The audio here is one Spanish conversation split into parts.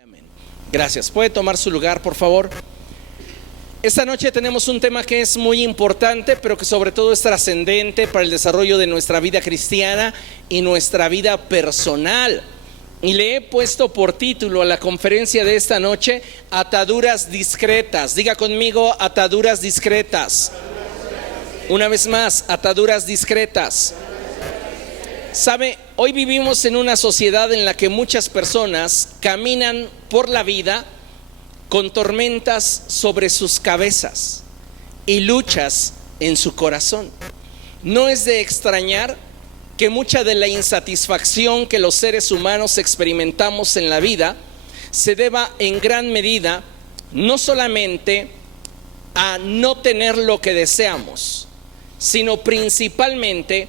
Amén. Gracias. ¿Puede tomar su lugar, por favor? Esta noche tenemos un tema que es muy importante, pero que sobre todo es trascendente para el desarrollo de nuestra vida cristiana y nuestra vida personal. Y le he puesto por título a la conferencia de esta noche: ataduras discretas. Diga conmigo: ataduras discretas. Una vez más, ataduras discretas. Sabe, hoy vivimos en una sociedad en la que muchas personas caminan por la vida con tormentas sobre sus cabezas y luchas en su corazón. No es de extrañar que mucha de la insatisfacción que los seres humanos experimentamos en la vida se deba en gran medida no solamente a no tener lo que deseamos, sino principalmente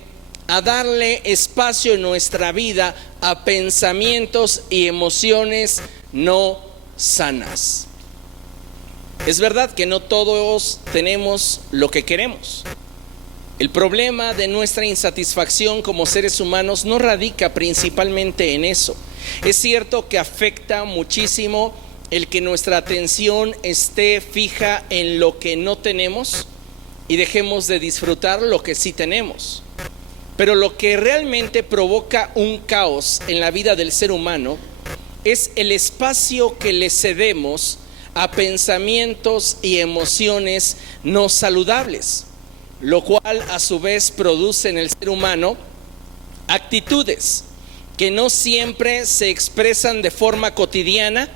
a darle espacio en nuestra vida a pensamientos y emociones no sanas. Es verdad que no todos tenemos lo que queremos. El problema de nuestra insatisfacción como seres humanos no radica principalmente en eso. Es cierto que afecta muchísimo el que nuestra atención esté fija en lo que no tenemos y dejemos de disfrutar lo que sí tenemos. Pero lo que realmente provoca un caos en la vida del ser humano es el espacio que le cedemos a pensamientos y emociones no saludables, lo cual a su vez produce en el ser humano actitudes que no siempre se expresan de forma cotidiana,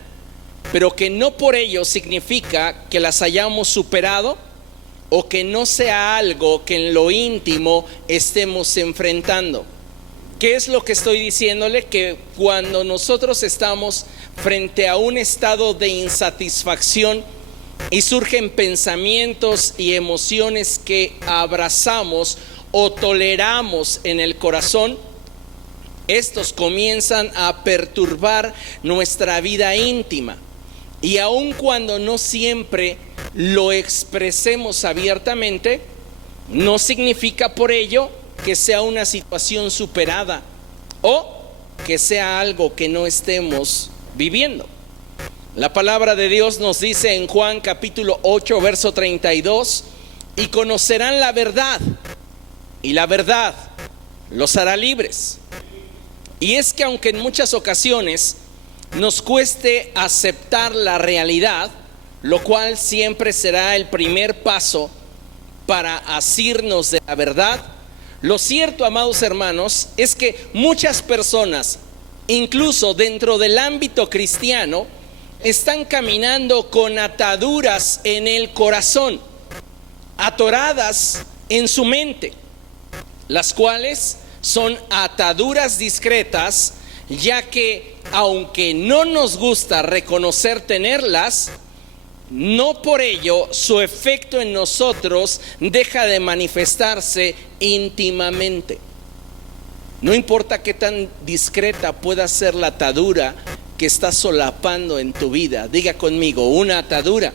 pero que no por ello significa que las hayamos superado o que no sea algo que en lo íntimo estemos enfrentando. ¿Qué es lo que estoy diciéndole? Que cuando nosotros estamos frente a un estado de insatisfacción y surgen pensamientos y emociones que abrazamos o toleramos en el corazón, estos comienzan a perturbar nuestra vida íntima. Y aun cuando no siempre lo expresemos abiertamente, no significa por ello que sea una situación superada o que sea algo que no estemos viviendo. La palabra de Dios nos dice en Juan capítulo 8 verso 32: y conocerán la verdad, y la verdad los hará libres. Y es que aunque en muchas ocasiones nos cueste aceptar la realidad, lo cual siempre será el primer paso para asirnos de la verdad, lo cierto, amados hermanos, es que muchas personas, incluso dentro del ámbito cristiano, están caminando con ataduras en el corazón, atoradas en su mente, las cuales son ataduras discretas, ya que aunque no nos gusta reconocer tenerlas, no por ello su efecto en nosotros deja de manifestarse íntimamente. No importa qué tan discreta pueda ser la atadura que está solapando en tu vida. Diga conmigo: una atadura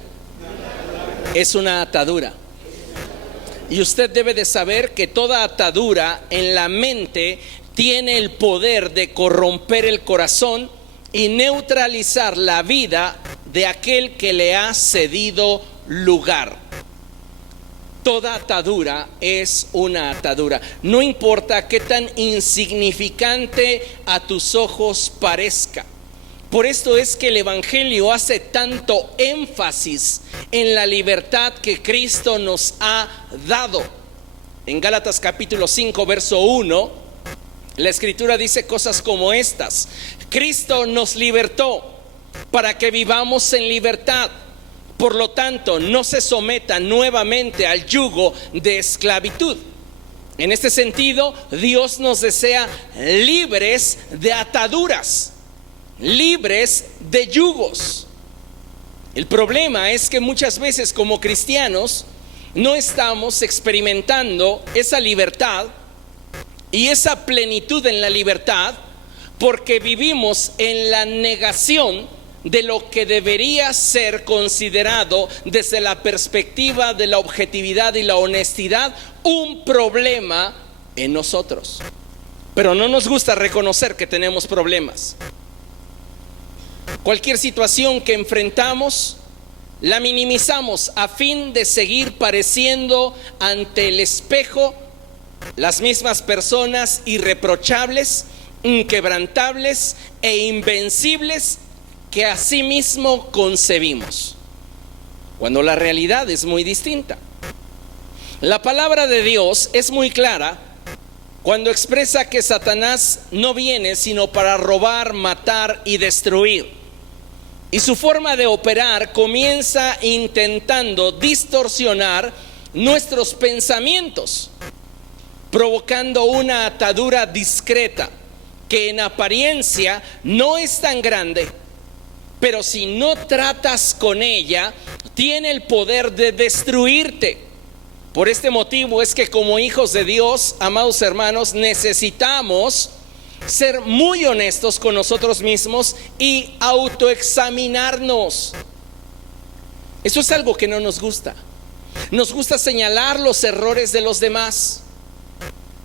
es una atadura. Y usted debe de saber que toda atadura en la mente tiene el poder de corromper el corazón y neutralizar la vida de aquel que le ha cedido lugar. Toda atadura es una atadura. No importa qué tan insignificante a tus ojos parezca. Por esto es que el Evangelio hace tanto énfasis en la libertad que Cristo nos ha dado. En Gálatas capítulo 5 verso 1, la Escritura dice cosas como estas: Cristo nos libertó para que vivamos en libertad. Por lo tanto, no se sometan nuevamente al yugo de esclavitud. En este sentido, Dios nos desea libres de ataduras, libres de yugos. El problema es que muchas veces como cristianos no estamos experimentando esa libertad y esa plenitud en la libertad, porque vivimos en la negación de lo que debería ser considerado desde la perspectiva de la objetividad y la honestidad un problema en nosotros. Pero no nos gusta reconocer que tenemos problemas. Cualquier situación que enfrentamos, la minimizamos a fin de seguir pareciendo ante el espejo las mismas personas irreprochables, inquebrantables e invencibles que asimismo concebimos, cuando la realidad es muy distinta. La palabra de Dios es muy clara cuando expresa que Satanás no viene sino para robar, matar y destruir. Y su forma de operar comienza intentando distorsionar nuestros pensamientos, provocando una atadura discreta que en apariencia no es tan grande, pero si no tratas con ella, tiene el poder de destruirte. Por este motivo es que como hijos de Dios, amados hermanos, necesitamos ser muy honestos con nosotros mismos y autoexaminarnos. Eso es algo que no nos gusta. Nos gusta señalar los errores de los demás,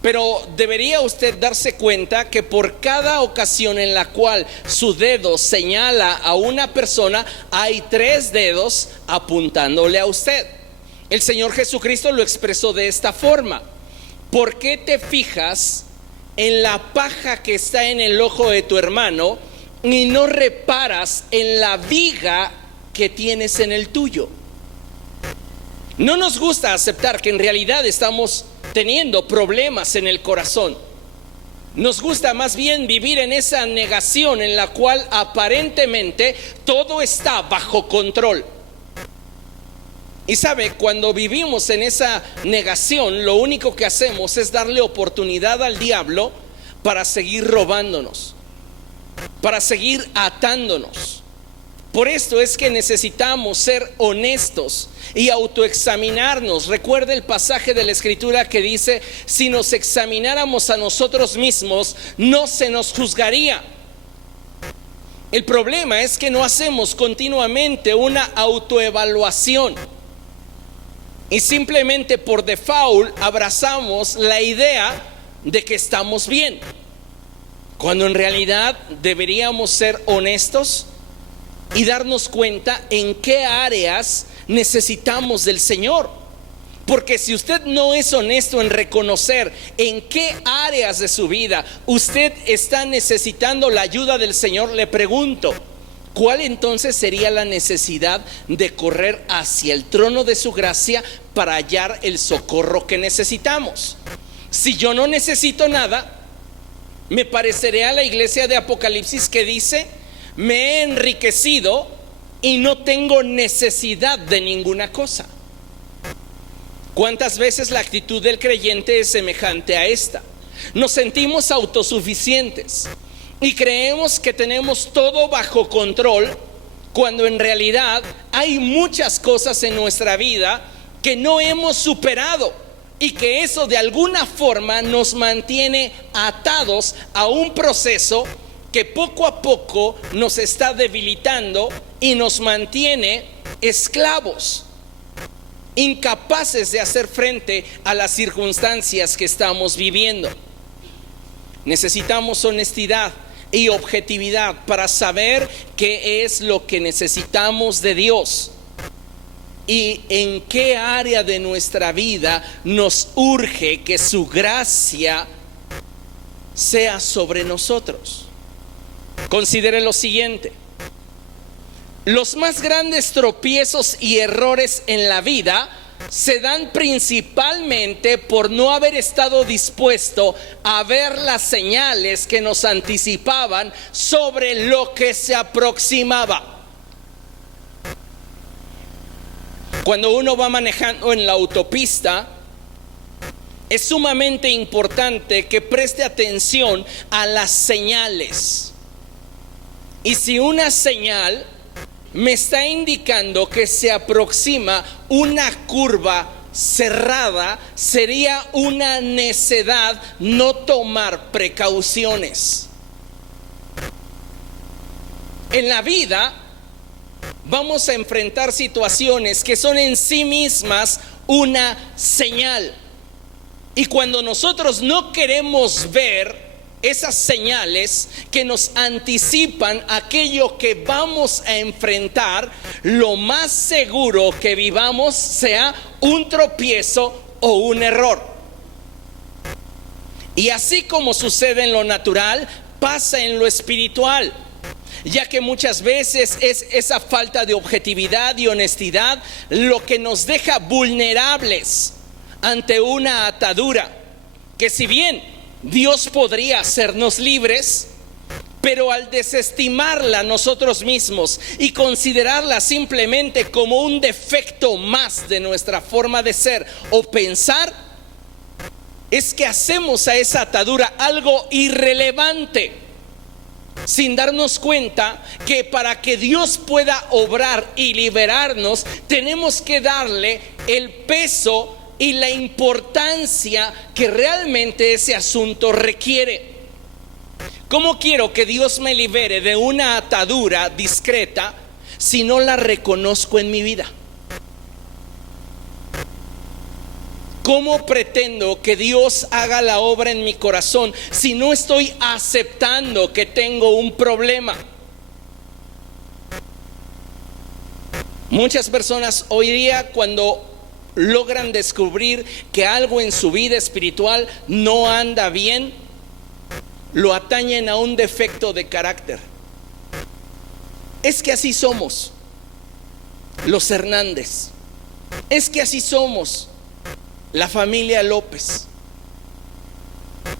pero debería usted darse cuenta que por cada ocasión en la cual su dedo señala a una persona, hay 3 dedos apuntándole a usted. El Señor Jesucristo lo expresó de esta forma: ¿por qué te fijas en la paja que está en el ojo de tu hermano y no reparas en la viga que tienes en el tuyo? No nos gusta aceptar que en realidad estamos teniendo problemas en el corazón. Nos gusta más bien vivir en esa negación en la cual aparentemente todo está bajo control. Y sabe, cuando vivimos en esa negación, lo único que hacemos es darle oportunidad al diablo para seguir robándonos, para seguir atándonos. Por esto es que necesitamos ser honestos y autoexaminarnos. Recuerde el pasaje de la Escritura que dice: si nos examináramos a nosotros mismos, no se nos juzgaría. El problema es que no hacemos continuamente una autoevaluación y simplemente por default abrazamos la idea de que estamos bien, cuando en realidad deberíamos ser honestos y darnos cuenta en qué áreas necesitamos del Señor. Porque si usted no es honesto en reconocer en qué áreas de su vida usted está necesitando la ayuda del Señor, le pregunto, ¿cuál entonces sería la necesidad de correr hacia el trono de su gracia para hallar el socorro que necesitamos? Si yo no necesito nada, me pareceré a la iglesia de Apocalipsis que dice: me he enriquecido y no tengo necesidad de ninguna cosa. ¿Cuántas veces la actitud del creyente es semejante a esta? Nos sentimos autosuficientes y creemos que tenemos todo bajo control, cuando en realidad hay muchas cosas en nuestra vida que no hemos superado, y que eso de alguna forma nos mantiene atados a un proceso que poco a poco nos está debilitando y nos mantiene esclavos, incapaces de hacer frente a las circunstancias que estamos viviendo. Necesitamos honestidad y objetividad para saber qué es lo que necesitamos de Dios y en qué área de nuestra vida nos urge que su gracia sea sobre nosotros. Considere lo siguiente: los más grandes tropiezos y errores en la vida se dan principalmente por no haber estado dispuesto a ver las señales que nos anticipaban sobre lo que se aproximaba. Cuando uno va manejando en la autopista, es sumamente importante que preste atención a las señales. Y si una señal me está indicando que se aproxima una curva cerrada, sería una necedad no tomar precauciones. En la vida vamos a enfrentar situaciones que son en sí mismas una señal. Y cuando nosotros no queremos ver esas señales que nos anticipan aquello que vamos a enfrentar, lo más seguro que vivamos sea un tropiezo o un error. Y así como sucede en lo natural, pasa en lo espiritual, ya que muchas veces es esa falta de objetividad y honestidad lo que nos deja vulnerables ante una atadura, que si bien Dios podría hacernos libres, pero al desestimarla nosotros mismos y considerarla simplemente como un defecto más de nuestra forma de ser o pensar, es que hacemos a esa atadura algo irrelevante, sin darnos cuenta que para que Dios pueda obrar y liberarnos, tenemos que darle el peso y la importancia que realmente ese asunto requiere. ¿Cómo quiero que Dios me libere de una atadura discreta si no la reconozco en mi vida? ¿Cómo pretendo que Dios haga la obra en mi corazón si no estoy aceptando que tengo un problema? Muchas personas hoy día, cuando logran descubrir que algo en su vida espiritual no anda bien, lo atañen a un defecto de carácter. Es que así somos los Hernández, es que así somos la familia López,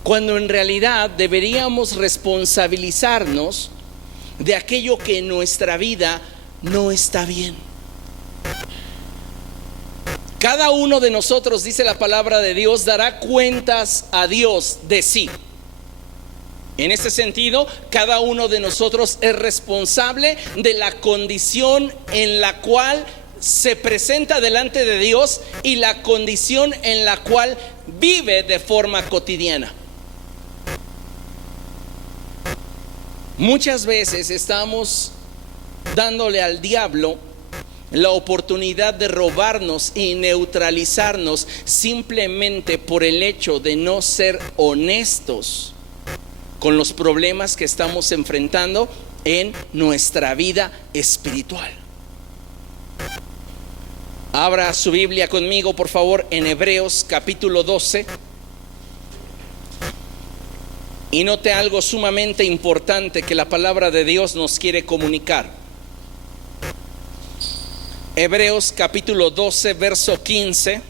cuando en realidad deberíamos responsabilizarnos de aquello que en nuestra vida no está bien. Cada uno de nosotros, dice la palabra de Dios, dará cuentas a Dios de sí. En ese sentido, cada uno de nosotros es responsable de la condición en la cual se presenta delante de Dios y la condición en la cual vive de forma cotidiana. Muchas veces estamos dándole al diablo la oportunidad de robarnos y neutralizarnos simplemente por el hecho de no ser honestos con los problemas que estamos enfrentando en nuestra vida espiritual. Abra su Biblia conmigo, por favor, en Hebreos capítulo 12. Y note algo sumamente importante que la palabra de Dios nos quiere comunicar. Hebreos capítulo 12, verso 15.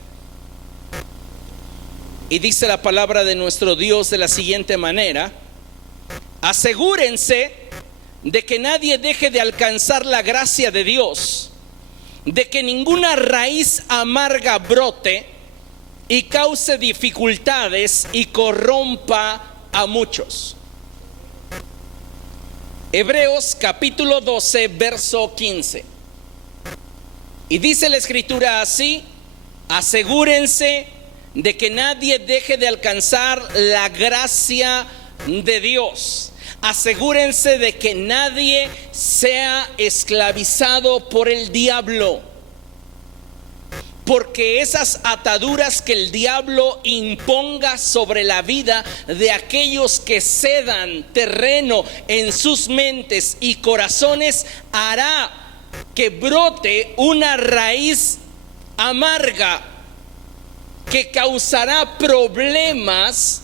Y dice la palabra de nuestro Dios de la siguiente manera: asegúrense de que nadie deje de alcanzar la gracia de Dios, de que ninguna raíz amarga brote y cause dificultades y corrompa a muchos. Hebreos capítulo 12, verso 15. Y dice la escritura así: asegúrense de que nadie deje de alcanzar la gracia de Dios. Asegúrense de que nadie sea esclavizado por el diablo, porque esas ataduras que el diablo imponga sobre la vida de aquellos que cedan terreno en sus mentes y corazones hará que brote una raíz amarga que causará problemas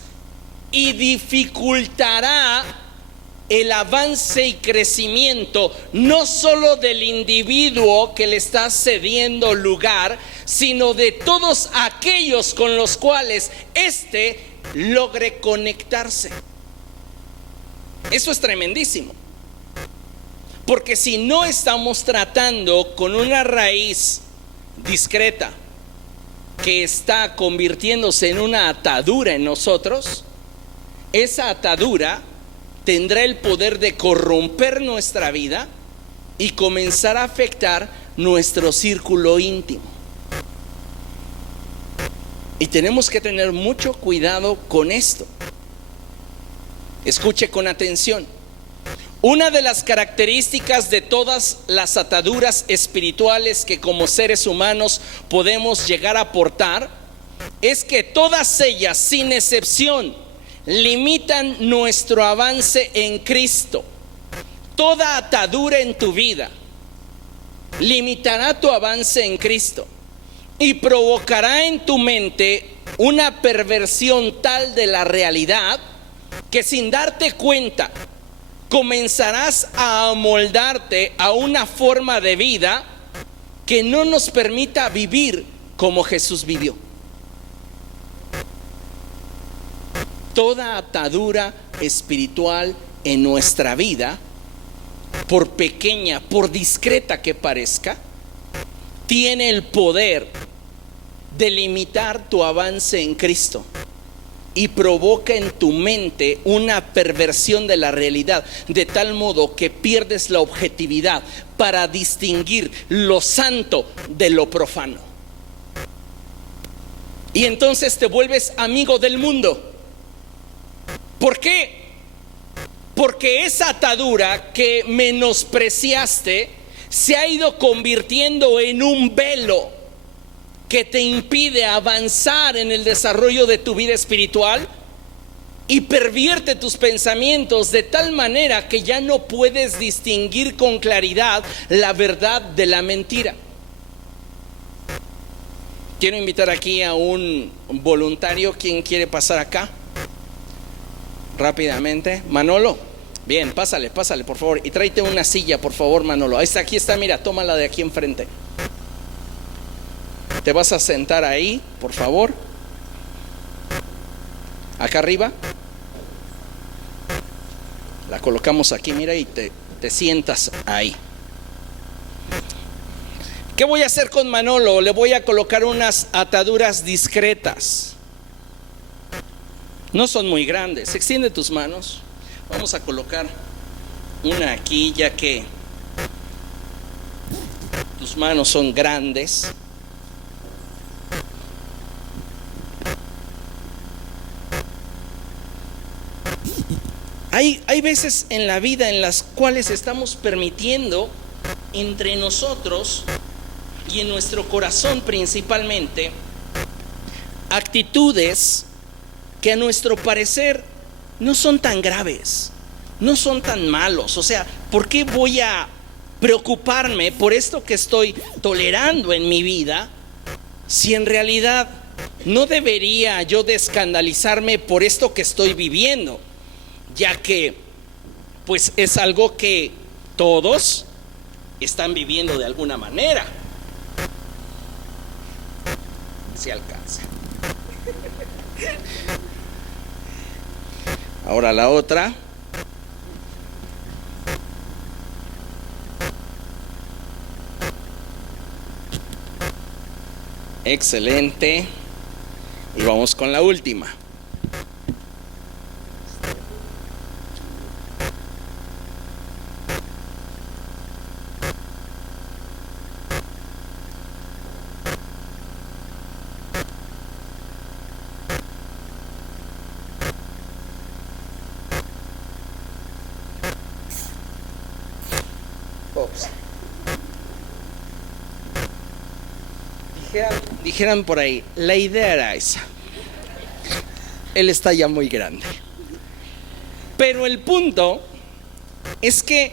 y dificultará el avance y crecimiento no solo del individuo que le está cediendo lugar, sino de todos aquellos con los cuales éste logre conectarse. Eso es tremendísimo, porque si no estamos tratando con una raíz discreta que está convirtiéndose en una atadura en nosotros, esa atadura tendrá el poder de corromper nuestra vida y comenzar a afectar nuestro círculo íntimo. Y tenemos que tener mucho cuidado con esto. Escuche con atención. Una de las características de todas las ataduras espirituales que como seres humanos podemos llegar a portar es que todas ellas, sin excepción, limitan nuestro avance en Cristo. Toda atadura en tu vida limitará tu avance en Cristo y provocará en tu mente una perversión tal de la realidad que sin darte cuenta comenzarás a amoldarte a una forma de vida que no nos permita vivir como Jesús vivió. Toda atadura espiritual en nuestra vida, por pequeña, por discreta que parezca, tiene el poder de limitar tu avance en Cristo y provoca en tu mente una perversión de la realidad, de tal modo que pierdes la objetividad para distinguir lo santo de lo profano. Y entonces te vuelves amigo del mundo. ¿Por qué? Porque esa atadura que menospreciaste se ha ido convirtiendo en un velo que te impide avanzar en el desarrollo de tu vida espiritual y pervierte tus pensamientos de tal manera que ya no puedes distinguir con claridad la verdad de la mentira. Quiero invitar aquí a un voluntario. ¿Quién quiere pasar acá? Rápidamente. Manolo, bien, pásale por favor. Y tráete una silla, por favor, Manolo. Aquí está, mira, tómala de aquí enfrente. Te vas a sentar ahí, por favor. Acá arriba. La colocamos aquí, mira, y te sientas ahí. ¿Qué voy a hacer con Manolo? Le voy a colocar unas ataduras discretas. No son muy grandes. Extiende tus manos. Vamos a colocar una aquí, ya que tus manos son grandes. Hay veces en la vida en las cuales estamos permitiendo entre nosotros y en nuestro corazón principalmente actitudes que a nuestro parecer no son tan graves, no son tan malos. O sea, ¿por qué voy a preocuparme por esto que estoy tolerando en mi vida si en realidad no debería yo de escandalizarme por esto que estoy viviendo? Ya que pues es algo que todos están viviendo de alguna manera. Si alcanza. Ahora la otra. Excelente. Y vamos con la última. Dijeran por ahí, la idea era esa. Él está ya muy grande. Pero el punto es que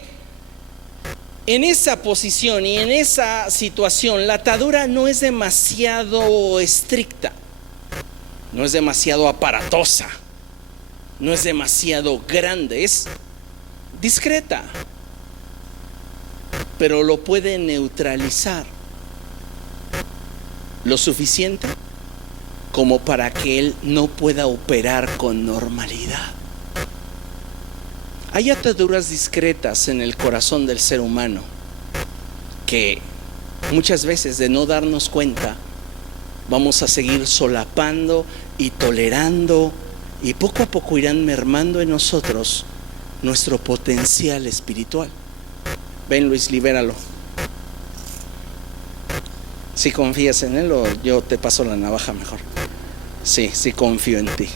en esa posición y en esa situación la atadura no es demasiado estricta, no es demasiado aparatosa, no es demasiado grande, es discreta, pero lo puede neutralizar lo suficiente como para que él no pueda operar con normalidad. Hay ataduras discretas en el corazón del ser humano que muchas veces, de no darnos cuenta, vamos a seguir solapando y tolerando, y poco a poco irán mermando en nosotros nuestro potencial espiritual. Ven, Luis, libéralo. Si confías en él, o yo te paso la navaja mejor. Sí confío en ti.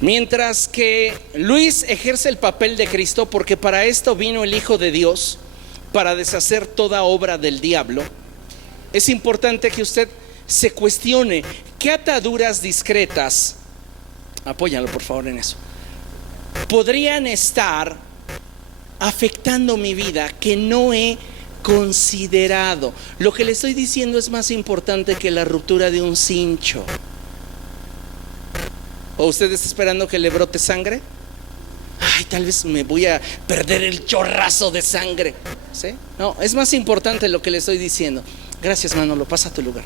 Mientras que Luis ejerce el papel de Cristo, porque para esto vino el Hijo de Dios, para deshacer toda obra del diablo, es importante que usted se cuestione qué ataduras discretas Apóyalo por favor en eso. Podrían estar afectando mi vida que no he considerado. Lo que le estoy diciendo es más importante que la ruptura de un cincho. ¿O usted está esperando que le brote sangre? Ay, tal vez me voy a perder el chorrazo de sangre, ¿sí? No, es más importante lo que le estoy diciendo. Gracias, Manolo, pasa a tu lugar.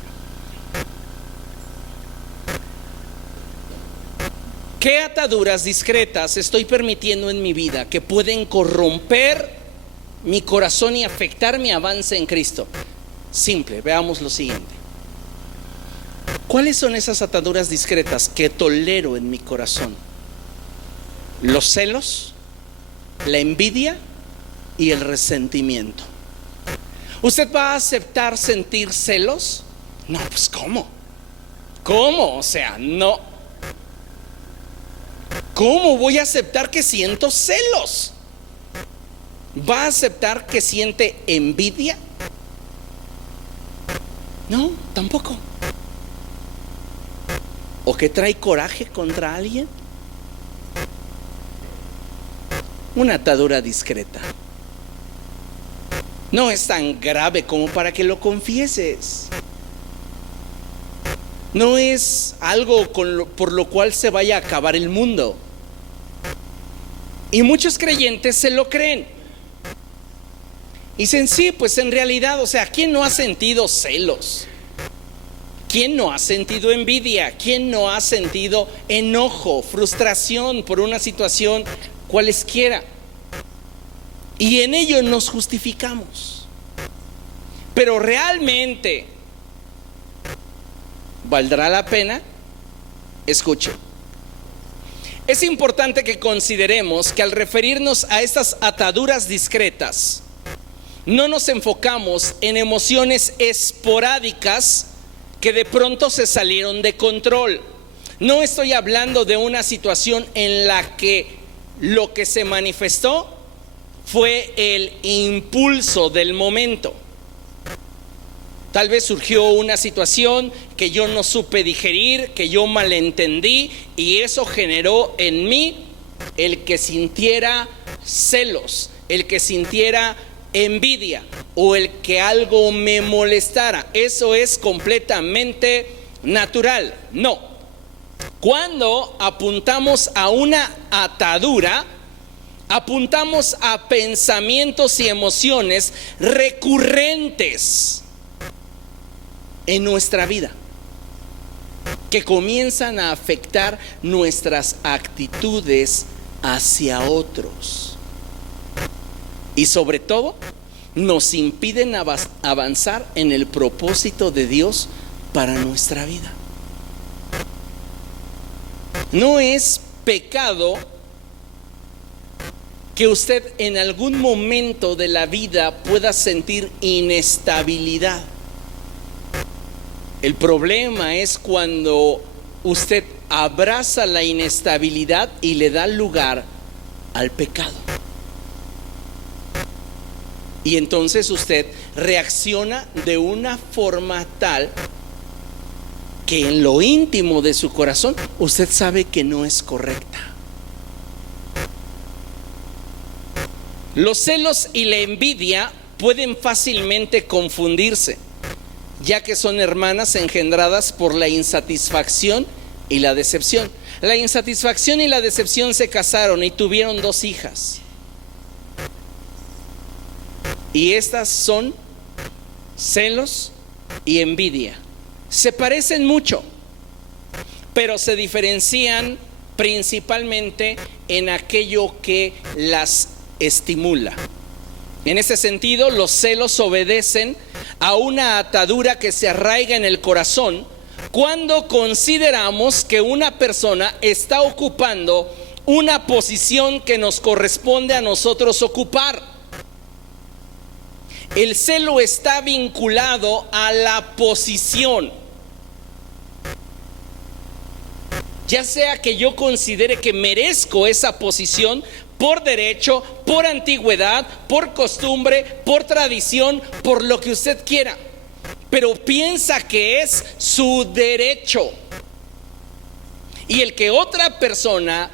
¿Qué ataduras discretas estoy permitiendo en mi vida que pueden corromper mi corazón y afectar mi avance en Cristo? Simple, veamos lo siguiente. ¿Cuáles son esas ataduras discretas que tolero en mi corazón? Los celos, la envidia y el resentimiento. ¿Usted va a aceptar sentir celos? No, pues ¿cómo? ¿Cómo? O sea, no. ¿Cómo voy a aceptar que siento celos? ¿Va a aceptar que siente envidia? No, tampoco. ¿O que trae coraje contra alguien? Una atadura discreta. No es tan grave como para que lo confieses. No es algo por lo cual se vaya a acabar el mundo. Y muchos creyentes se lo creen. Dicen, sí, pues en realidad, o sea, ¿quién no ha sentido celos? ¿Quién no ha sentido envidia? ¿Quién no ha sentido enojo, frustración por una situación cualesquiera? Y en ello nos justificamos. Pero realmente, ¿valdrá la pena? Escuche. Es importante que consideremos que al referirnos a estas ataduras discretas, no nos enfocamos en emociones esporádicas que de pronto se salieron de control. No estoy hablando de una situación en la que lo que se manifestó fue el impulso del momento. Tal vez surgió una situación que yo no supe digerir, que yo malentendí, y eso generó en mí el que sintiera celos, el que sintiera envidia o el que algo me molestara. Eso es completamente natural. No. Cuando apuntamos a una atadura, apuntamos a pensamientos y emociones recurrentes en nuestra vida, que comienzan a afectar nuestras actitudes hacia otros y sobre todo nos impiden avanzar en el propósito de Dios para nuestra vida. No es pecado que usted en algún momento de la vida pueda sentir inestabilidad. El problema es cuando usted abraza la inestabilidad y le da lugar al pecado. Y entonces usted reacciona de una forma tal que en lo íntimo de su corazón usted sabe que no es correcta. Los celos y la envidia pueden fácilmente confundirse, ya que son hermanas engendradas por la insatisfacción y la decepción. La insatisfacción y la decepción se casaron y tuvieron 2 hijas. Y estas son celos y envidia. Se parecen mucho, pero se diferencian principalmente en aquello que las estimula. En ese sentido, los celos obedecen a una atadura que se arraiga en el corazón cuando consideramos que una persona está ocupando una posición que nos corresponde a nosotros ocupar. El celo está vinculado a la posición. Ya sea que yo considere que merezco esa posición por derecho, por antigüedad, por costumbre, por tradición, por lo que usted quiera, pero piensa que es su derecho. y el que otra persona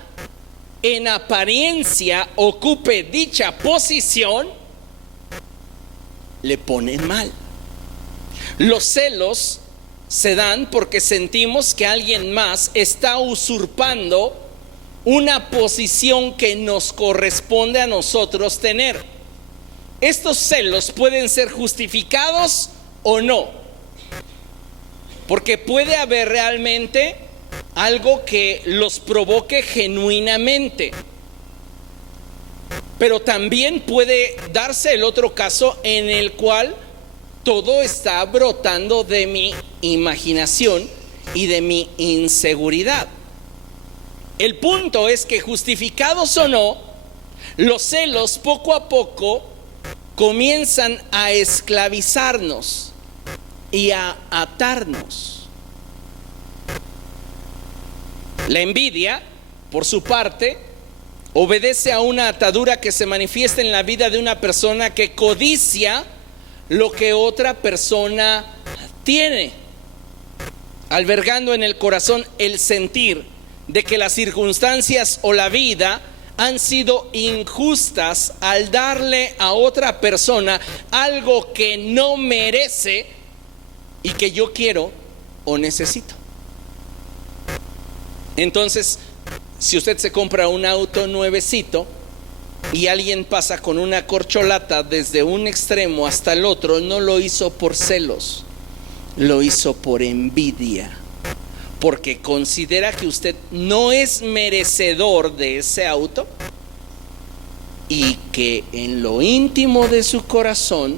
en apariencia ocupe dicha posición, le ponen mal. Los celos se dan porque sentimos que alguien más está usurpando una posición que nos corresponde a nosotros tener. Estos celos pueden ser justificados o no, porque puede haber realmente algo que los provoque genuinamente, pero también puede darse el otro caso en el cual todo está brotando de mi imaginación y de mi inseguridad. El punto es que, justificados o no, los celos poco a poco comienzan a esclavizarnos y a atarnos. La envidia, por su parte, obedece a una atadura que se manifiesta en la vida de una persona que codicia lo que otra persona tiene, albergando en el corazón el sentir de que las circunstancias o la vida han sido injustas al darle a otra persona algo que no merece y que yo quiero o necesito. Entonces, si usted se compra un auto nuevecito y alguien pasa con una corcholata desde un extremo hasta el otro, no lo hizo por celos, lo hizo por envidia, porque considera que usted no es merecedor de ese auto y que en lo íntimo de su corazón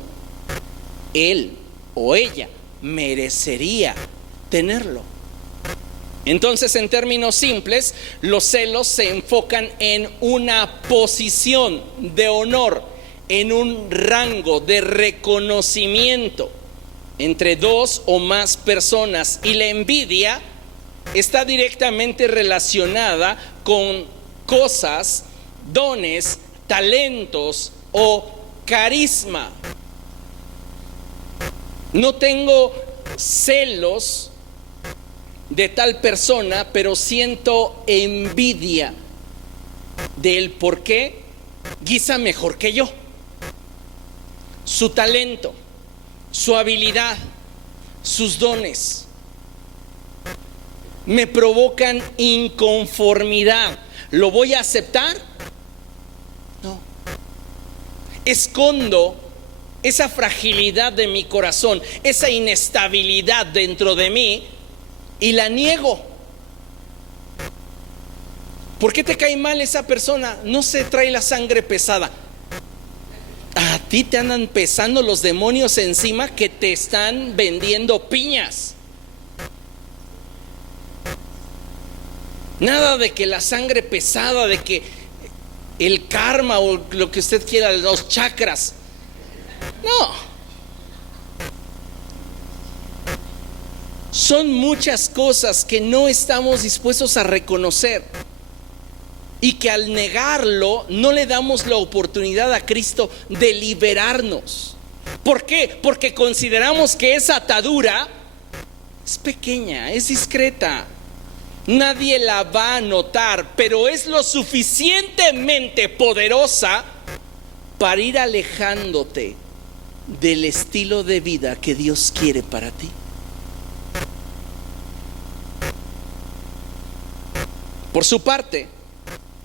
él o ella merecería tenerlo. Entonces, en términos simples, los celos se enfocan en una posición de honor, en un rango de reconocimiento entre dos o más personas, y la envidia está directamente relacionada con cosas, dones, talentos o carisma. No tengo celos de tal persona, pero siento envidia del por qué guisa mejor que yo. Su talento, su habilidad, sus dones me provocan inconformidad. ¿Lo voy a aceptar? No. Escondo esa fragilidad de mi corazón, esa inestabilidad dentro de mí, y la niego. ¿Por qué te cae mal esa persona? No se trae la sangre pesada. A ti te andan pesando los demonios encima que te están vendiendo piñas. Nada de que la sangre pesada, de que el karma o lo que usted quiera, los chakras. No. Son muchas cosas que no estamos dispuestos a reconocer y que al negarlo no le damos la oportunidad a Cristo de liberarnos. ¿Por qué? Porque consideramos que esa atadura es pequeña, es discreta, nadie la va a notar, pero es lo suficientemente poderosa para ir alejándote del estilo de vida que Dios quiere para ti. Por su parte,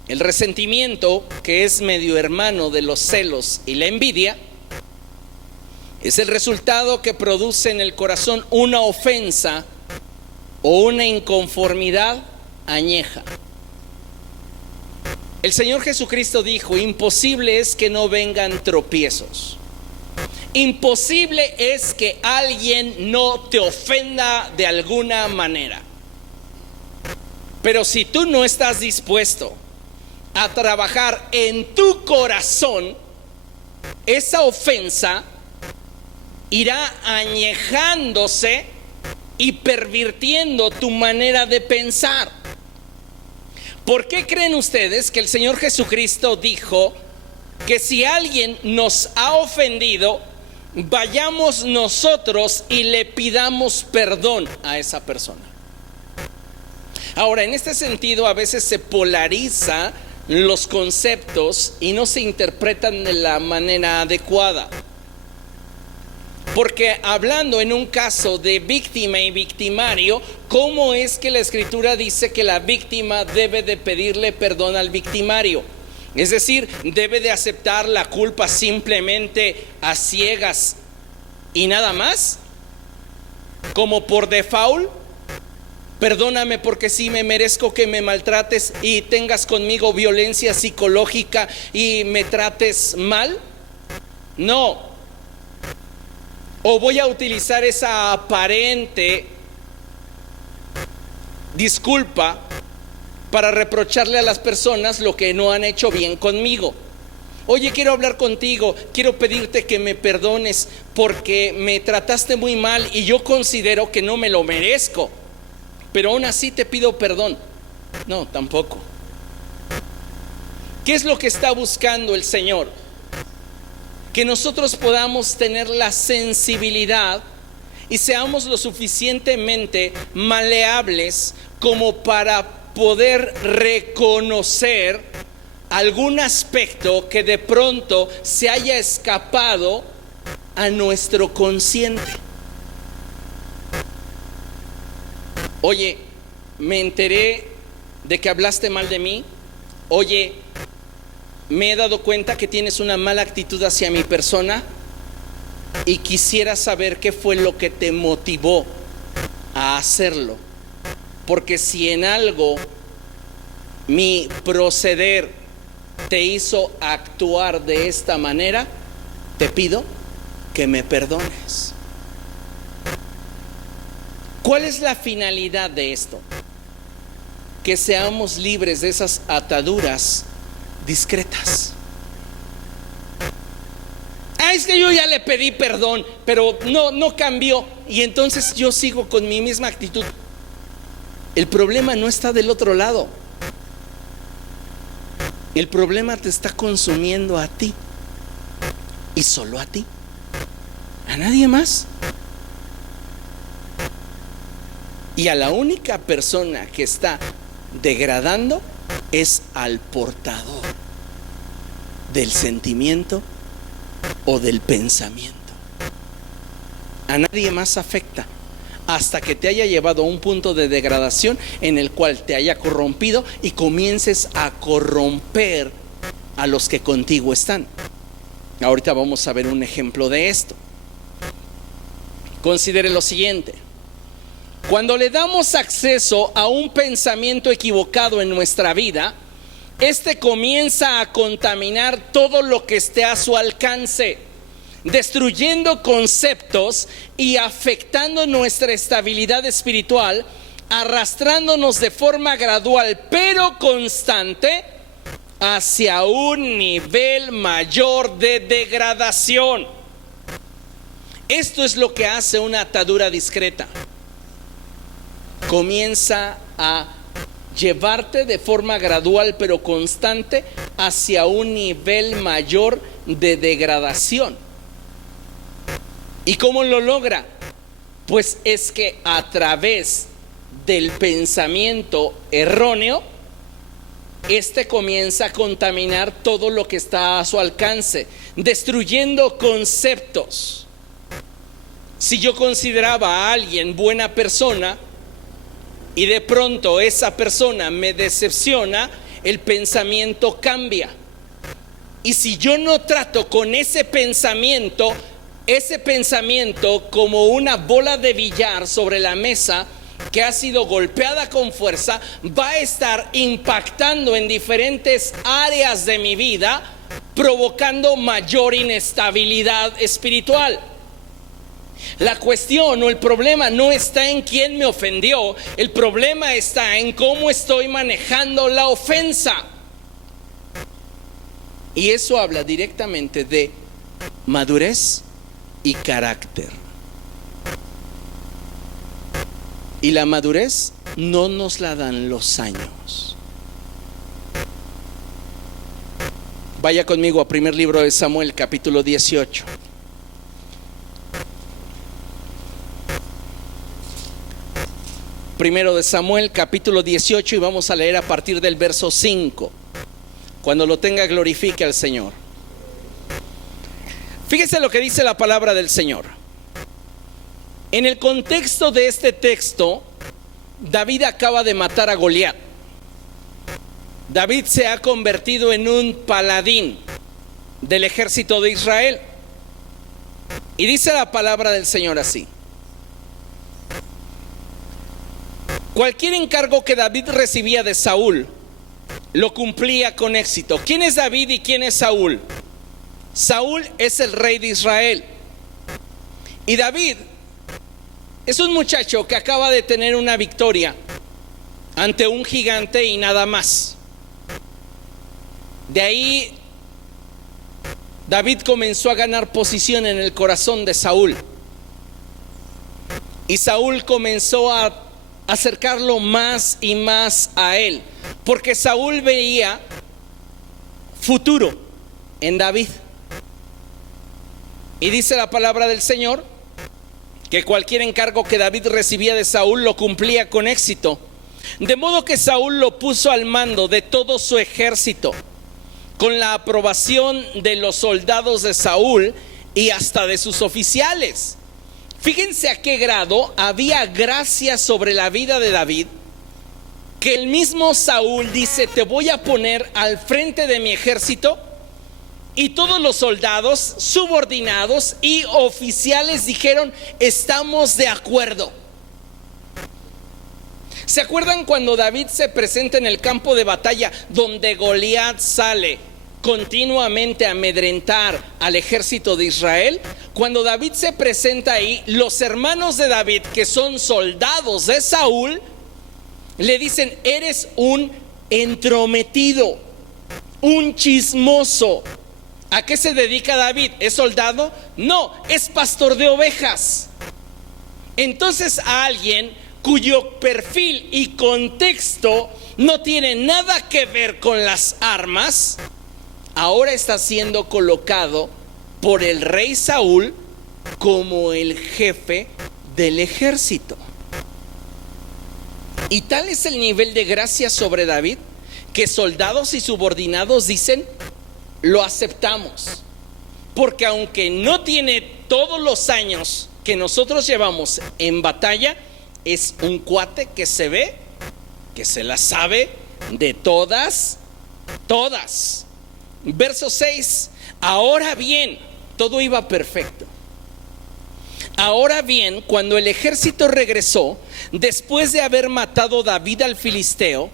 el resentimiento, que es medio hermano de los celos y la envidia, es el resultado que produce en el corazón una ofensa o una inconformidad añeja. El Señor Jesucristo dijo: imposible es que no vengan tropiezos. Imposible es que alguien no te ofenda de alguna manera. Pero si tú no estás dispuesto a trabajar en tu corazón, esa ofensa irá añejándose y pervirtiendo tu manera de pensar. ¿Por qué creen ustedes que el Señor Jesucristo dijo que si alguien nos ha ofendido, vayamos nosotros y le pidamos perdón a esa persona? Ahora, en este sentido, a veces se polariza los conceptos y no se interpretan de la manera adecuada. Porque hablando en un caso de víctima y victimario, ¿cómo es que la Escritura dice que la víctima debe de pedirle perdón al victimario? Es decir, debe de aceptar la culpa simplemente a ciegas y nada más, como por default. Perdóname porque sí me merezco que me maltrates y tengas conmigo violencia psicológica y me trates mal. No. O voy a utilizar esa aparente disculpa para reprocharle a las personas lo que no han hecho bien conmigo. Oye, quiero hablar contigo, quiero pedirte que me perdones porque me trataste muy mal y yo considero que no me lo merezco, pero aún así te pido perdón. No, tampoco. ¿Qué es lo que está buscando el Señor? Que nosotros podamos tener la sensibilidad y seamos lo suficientemente maleables como para poder reconocer algún aspecto que de pronto se haya escapado a nuestro consciente. Oye, me enteré de que hablaste mal de mí. Oye, me he dado cuenta que tienes una mala actitud hacia mi persona y quisiera saber qué fue lo que te motivó a hacerlo. Porque si en algo mi proceder te hizo actuar de esta manera, te pido que me perdones. ¿Cuál es la finalidad de esto? Que seamos libres de esas ataduras discretas. Es que yo ya le pedí perdón, pero no cambió, y entonces yo sigo con mi misma actitud. El problema no está del otro lado. El problema te está consumiendo a ti, y solo a ti, a nadie más. Y a la única persona que está degradando es al portador del sentimiento o del pensamiento. A nadie más afecta hasta que te haya llevado a un punto de degradación en el cual te haya corrompido y comiences a corromper a los que contigo están. Ahorita vamos a ver un ejemplo de esto. Considere lo siguiente: cuando le damos acceso a un pensamiento equivocado en nuestra vida, este comienza a contaminar todo lo que esté a su alcance, destruyendo conceptos y afectando nuestra estabilidad espiritual, arrastrándonos de forma gradual pero constante hacia un nivel mayor de degradación. Esto es lo que hace una atadura discreta. Comienza a llevarte de forma gradual pero constante hacia un nivel mayor de degradación. ¿Y cómo lo logra? Pues es que a través del pensamiento erróneo, este comienza a contaminar todo lo que está a su alcance, destruyendo conceptos. Si yo consideraba a alguien buena persona y de pronto esa persona me decepciona, el pensamiento cambia. Y si yo no trato con ese pensamiento como una bola de billar sobre la mesa que ha sido golpeada con fuerza, va a estar impactando en diferentes áreas de mi vida, provocando mayor inestabilidad espiritual. La cuestión o el problema no está en quién me ofendió, el problema está en cómo estoy manejando la ofensa. Y eso habla directamente de madurez y carácter. Y la madurez no nos la dan los años. Vaya conmigo a primer libro de Samuel, capítulo 18. Primero de Samuel, capítulo 18, y vamos a leer a partir del verso 5. Cuando lo tenga, glorifique al Señor. Fíjese lo que dice la palabra del Señor. En el contexto de este texto, David acaba de matar a Goliat. David se ha convertido en un paladín del ejército de Israel. Y dice la palabra del Señor así: cualquier encargo que David recibía de Saúl, lo cumplía con éxito. ¿Quién es David y quién es Saúl? Saúl es el rey de Israel. Y David es un muchacho que acaba de tener una victoria ante un gigante y nada más. De ahí David comenzó a ganar posición en el corazón de Saúl. Y Saúl comenzó a acercarlo más y más a él, porque Saúl veía futuro en David. Y dice la palabra del Señor que cualquier encargo que David recibía de Saúl lo cumplía con éxito, de modo que Saúl lo puso al mando de todo su ejército, con la aprobación de los soldados de Saúl y hasta de sus oficiales. Fíjense a qué grado había gracia sobre la vida de David, que el mismo Saúl dice: te voy a poner al frente de mi ejército. Y todos los soldados, subordinados y oficiales dijeron: estamos de acuerdo. ¿Se acuerdan cuando David se presenta en el campo de batalla, donde Goliat sale continuamente a amedrentar al ejército de Israel? Cuando David se presenta ahí, los hermanos de David, que son soldados de Saúl, le dicen: eres un entrometido, un chismoso. ¿A qué se dedica David? ¿Es soldado? No, es pastor de ovejas. Entonces, a alguien cuyo perfil y contexto no tiene nada que ver con las armas, ahora está siendo colocado por el rey Saúl como el jefe del ejército. Y tal es el nivel de gracia sobre David, que soldados y subordinados dicen: lo aceptamos, porque aunque no tiene todos los años que nosotros llevamos en batalla, es un cuate que se ve, que se la sabe de todas. Verso 6. Ahora bien, todo iba perfecto. Ahora bien, cuando el ejército regresó, después de haber matado David al filisteo,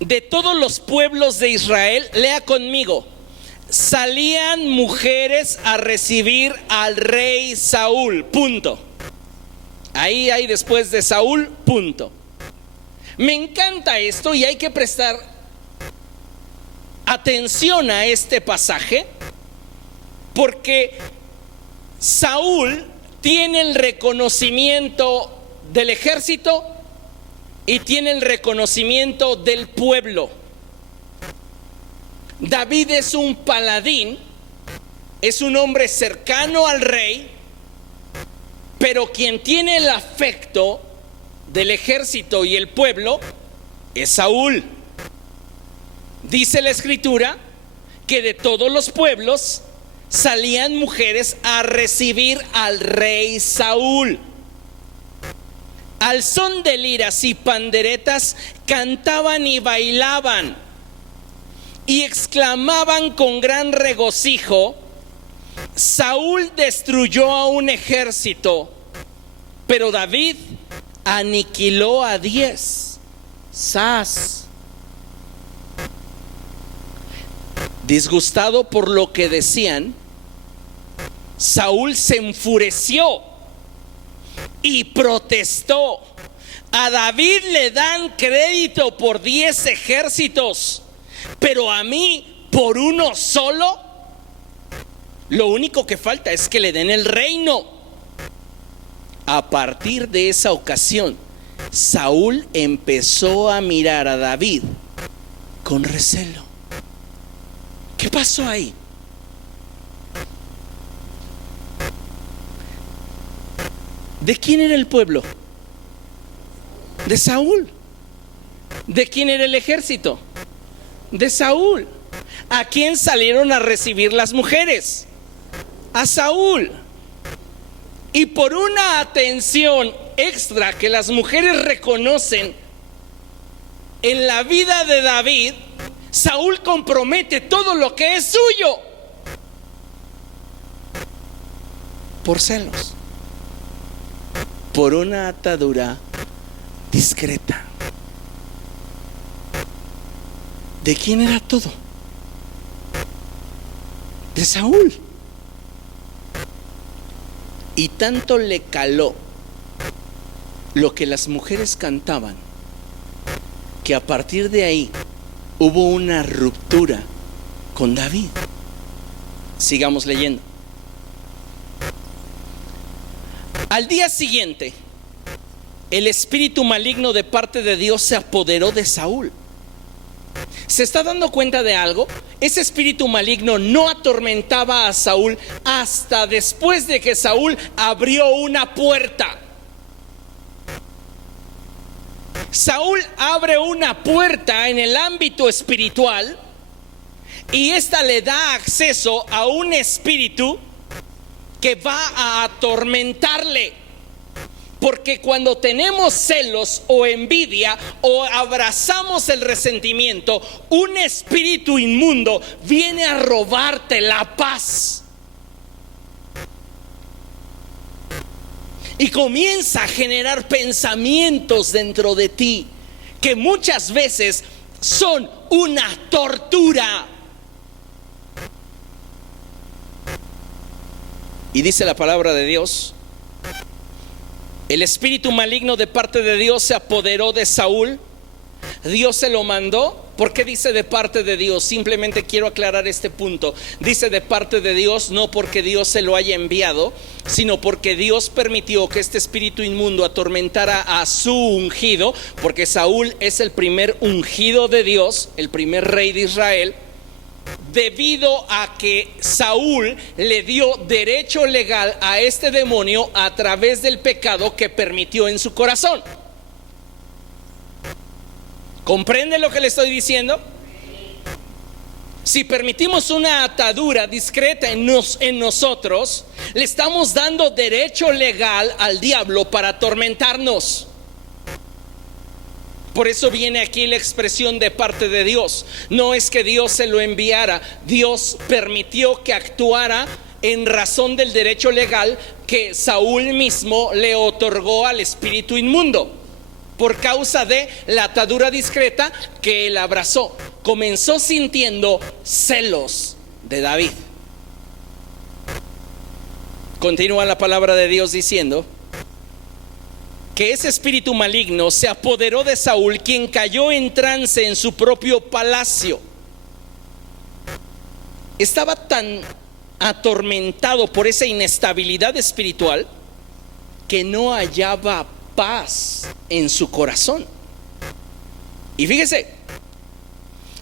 de todos los pueblos de Israel, lea conmigo, salían mujeres a recibir al rey Saúl. Punto. Ahí hay después de Saúl, punto. Me encanta esto y hay que prestar atención a este pasaje, porque Saúl tiene el reconocimiento del ejército y tiene el reconocimiento del pueblo. David es un paladín, es un hombre cercano al rey, pero quien tiene el afecto del ejército y el pueblo es Saúl. Dice la escritura que de todos los pueblos salían mujeres a recibir al rey Saúl. Al son de liras y panderetas cantaban y bailaban y exclamaban con gran regocijo: Saúl destruyó a un ejército, pero David aniquiló a 10. ¡Sas! Disgustado por lo que decían, Saúl se enfureció y protestó: a David le dan crédito por 10 ejércitos, pero a mí por uno solo. Lo único que falta es que le den el reino. A partir de esa ocasión, Saúl empezó a mirar a David con recelo. ¿Qué pasó ahí? ¿De quién era el pueblo? De Saúl. ¿De quién era el ejército? De Saúl. ¿A quién salieron a recibir las mujeres? A Saúl. Y por una atención extra que las mujeres reconocen en la vida de David, Saúl compromete todo lo que es suyo por celos, por una atadura discreta. ¿De quién era todo? De Saúl. Y tanto le caló lo que las mujeres cantaban, que a partir de ahí hubo una ruptura con David. Sigamos leyendo. Al día siguiente, el espíritu maligno de parte de Dios se apoderó de Saúl. ¿Se está dando cuenta de algo? Ese espíritu maligno no atormentaba a Saúl hasta después de que Saúl abrió una puerta. Saúl abre una puerta en el ámbito espiritual y esta le da acceso a un espíritu que va a atormentarle. Porque cuando tenemos celos o envidia o abrazamos el resentimiento, un espíritu inmundo viene a robarte la paz. Y comienza a generar pensamientos dentro de ti que muchas veces son una tortura. Y dice la palabra de Dios: el espíritu maligno de parte de Dios se apoderó de Saúl. Dios se lo mandó. ¿Por qué dice de parte de Dios? Simplemente quiero aclarar este punto. Dice de parte de Dios no porque Dios se lo haya enviado, sino porque Dios permitió que este espíritu inmundo atormentara a su ungido, porque Saúl es el primer ungido de Dios, el primer rey de Israel, debido a que Saúl le dio derecho legal a este demonio a través del pecado que permitió en su corazón. ¿Comprende lo que le estoy diciendo? Si permitimos una atadura discreta en nosotros, le estamos dando derecho legal al diablo para atormentarnos. Por eso viene aquí la expresión de parte de Dios. No es que Dios se lo enviara, Dios permitió que actuara en razón del derecho legal que Saúl mismo le otorgó al espíritu inmundo, por causa de la atadura discreta que él abrazó. Comenzó sintiendo celos de David. Continúa la palabra de Dios diciendo que ese espíritu maligno se apoderó de Saúl, quien cayó en trance en su propio palacio. Estaba tan atormentado por esa inestabilidad espiritual que no hallaba paz en su corazón. Y fíjese,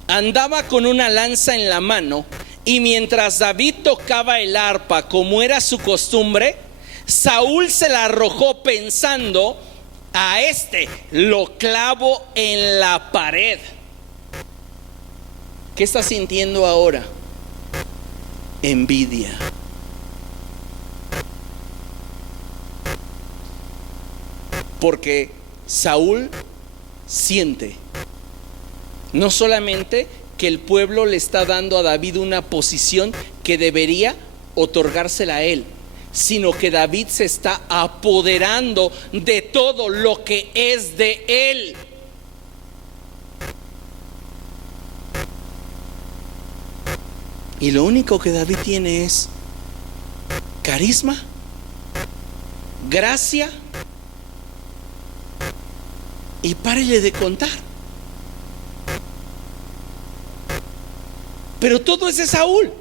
andaba con una lanza en la mano, y mientras David tocaba el arpa como era su costumbre, Saúl se la arrojó pensando: a este lo clavo en la pared. ¿Qué está sintiendo ahora? Envidia. Porque Saúl siente no solamente que el pueblo le está dando a David una posición que debería otorgársela a él, sino que David se está apoderando de todo lo que es de él. Y lo único que David tiene es carisma, gracia, y párele de contar. Pero todo es de Saúl.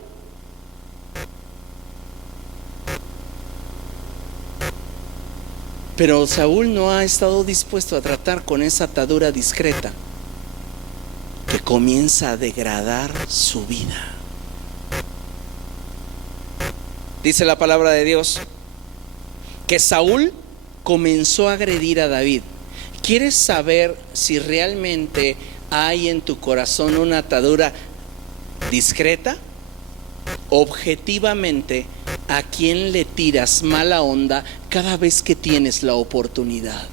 Pero Saúl no ha estado dispuesto a tratar con esa atadura discreta que comienza a degradar su vida. Dice la palabra de Dios que Saúl comenzó a agredir a David, ¿Quieres saber si realmente hay en tu corazón una atadura discreta? Objetivamente, ¿a quién le tiras mala onda cada vez que tienes la oportunidad?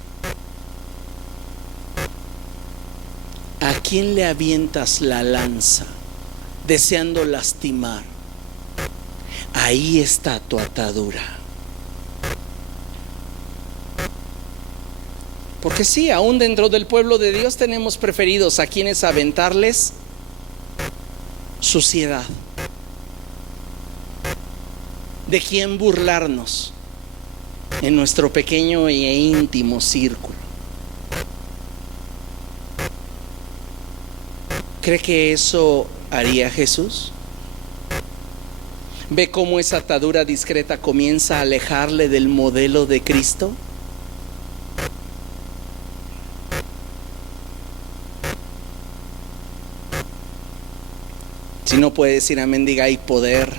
¿A quién le avientas la lanza deseando lastimar? Ahí está tu atadura. Porque sí, aún dentro del pueblo de Dios tenemos preferidos a quienes aventarles suciedad, de quién burlarnos en nuestro pequeño e íntimo círculo. ¿Cree que eso haría Jesús? ¿Ve cómo esa atadura discreta comienza a alejarle del modelo de Cristo? Si no puede decir amén, diga: hay poder.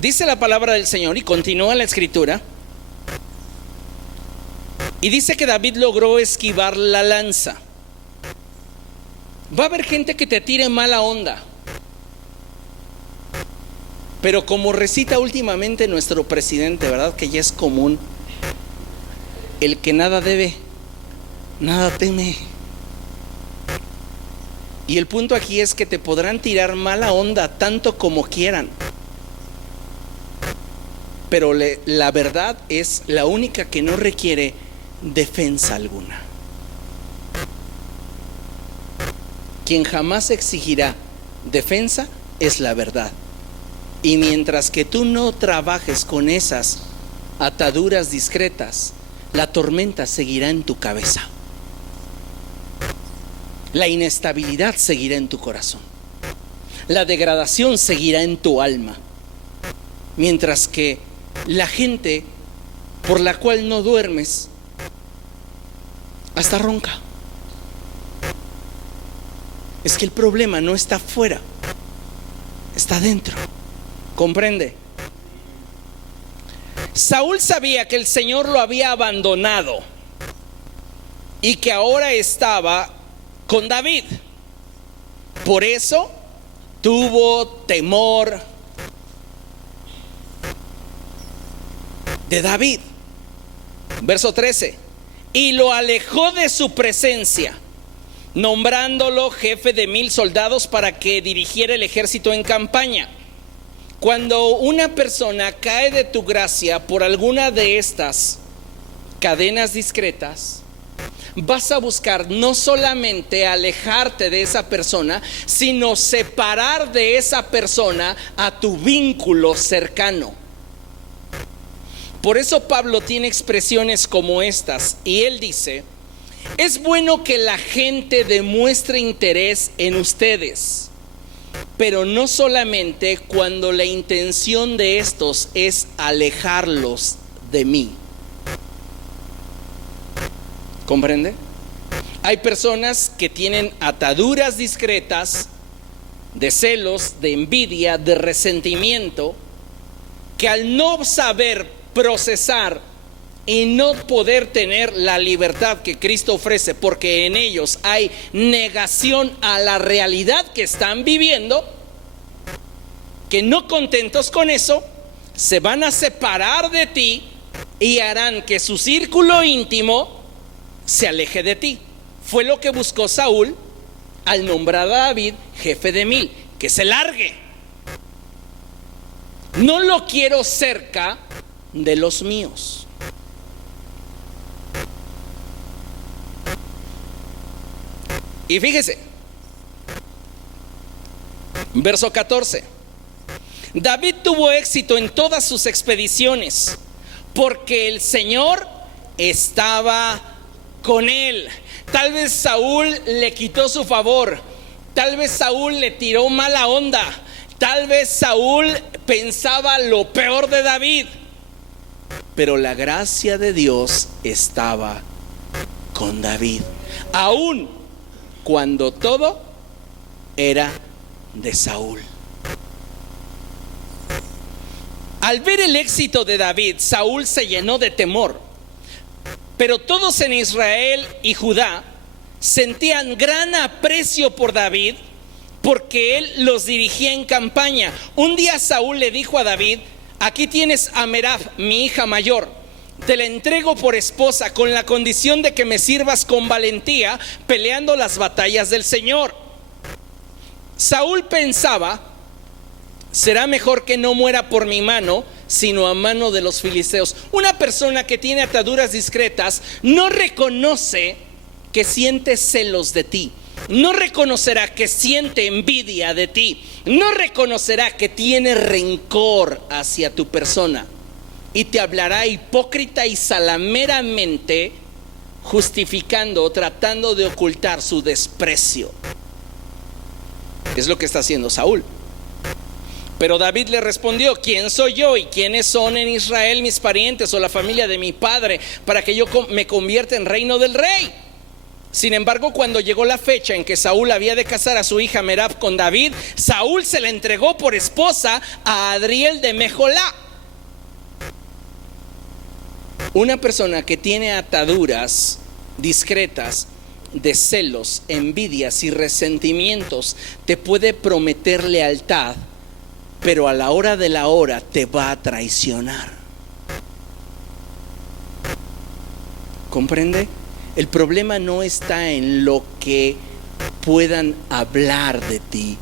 Dice la palabra del Señor y continúa la escritura. Y dice que David logró esquivar la lanza. Va a haber gente que te tire mala onda, pero como recita últimamente nuestro presidente, ¿verdad? Que ya es común: el que nada debe, nada teme. Y el punto aquí es que te podrán tirar mala onda tanto como quieran, pero la verdad es la única que no requiere defensa alguna. Quien jamás exigirá defensa es la verdad. Y mientras que tú no trabajes con esas ataduras discretas, la tormenta seguirá en tu cabeza. La inestabilidad seguirá en tu corazón. La degradación seguirá en tu alma. Mientras que la gente por la cual no duermes hasta ronca. Es que el problema no está afuera, está dentro. ¿Comprende? Saúl sabía que el Señor lo había abandonado y que ahora estaba con David. Por eso tuvo temor de David. Verso 13: y lo alejó de su presencia, nombrándolo jefe de 1000 soldados para que dirigiera el ejército en campaña. Cuando una persona cae de tu gracia por alguna de estas cadenas discretas, vas a buscar no solamente alejarte de esa persona, sino separar de esa persona a tu vínculo cercano. Por eso Pablo tiene expresiones como estas, y él dice: es bueno que la gente demuestre interés en ustedes, pero no solamente cuando la intención de estos es alejarlos de mí. ¿Comprende? Hay personas que tienen ataduras discretas de celos, de envidia, de resentimiento, que al no saber procesar y no poder tener la libertad que Cristo ofrece, porque en ellos hay negación a la realidad que están viviendo, que no contentos con eso, se van a separar de ti y harán que su círculo íntimo se aleje de ti. Fue lo que buscó Saúl al nombrar a David jefe de 1000, que se largue. No lo quiero cerca de los míos. Y fíjese, verso 14: David tuvo éxito en todas sus expediciones, porque el Señor estaba con él. Tal vez Saúl le quitó su favor, tal vez Saúl le tiró mala onda, tal vez Saúl pensaba lo peor de David, pero la gracia de Dios estaba con David, aún cuando todo era de Saúl. Al ver el éxito de David, Saúl se llenó de temor. Pero todos en Israel y Judá sentían gran aprecio por David porque él los dirigía en campaña. Un día Saúl le dijo a David: aquí tienes a Merab, mi hija mayor. Te la entrego por esposa con la condición de que me sirvas con valentía peleando las batallas del Señor. Saúl pensaba: será mejor que no muera por mi mano, sino a mano de los filisteos. Una persona que tiene ataduras discretas no reconoce que siente celos de ti, no reconocerá que siente envidia de ti, no reconocerá que tiene rencor hacia tu persona, y te hablará hipócrita y salameramente, justificando o tratando de ocultar su desprecio. Es lo que está haciendo Saúl. Pero David le respondió: ¿quién soy yo y quiénes son en Israel mis parientes o la familia de mi padre para que yo me convierta en reino del rey? Sin embargo, cuando llegó la fecha en que Saúl había de casar a su hija Merab con David, Saúl se la entregó por esposa a Adriel de Mejolá. Una persona que tiene ataduras discretas de celos, envidias y resentimientos te puede prometer lealtad, pero a la hora de la hora te va a traicionar. ¿Comprende? El problema no está en lo que puedan hablar de ti.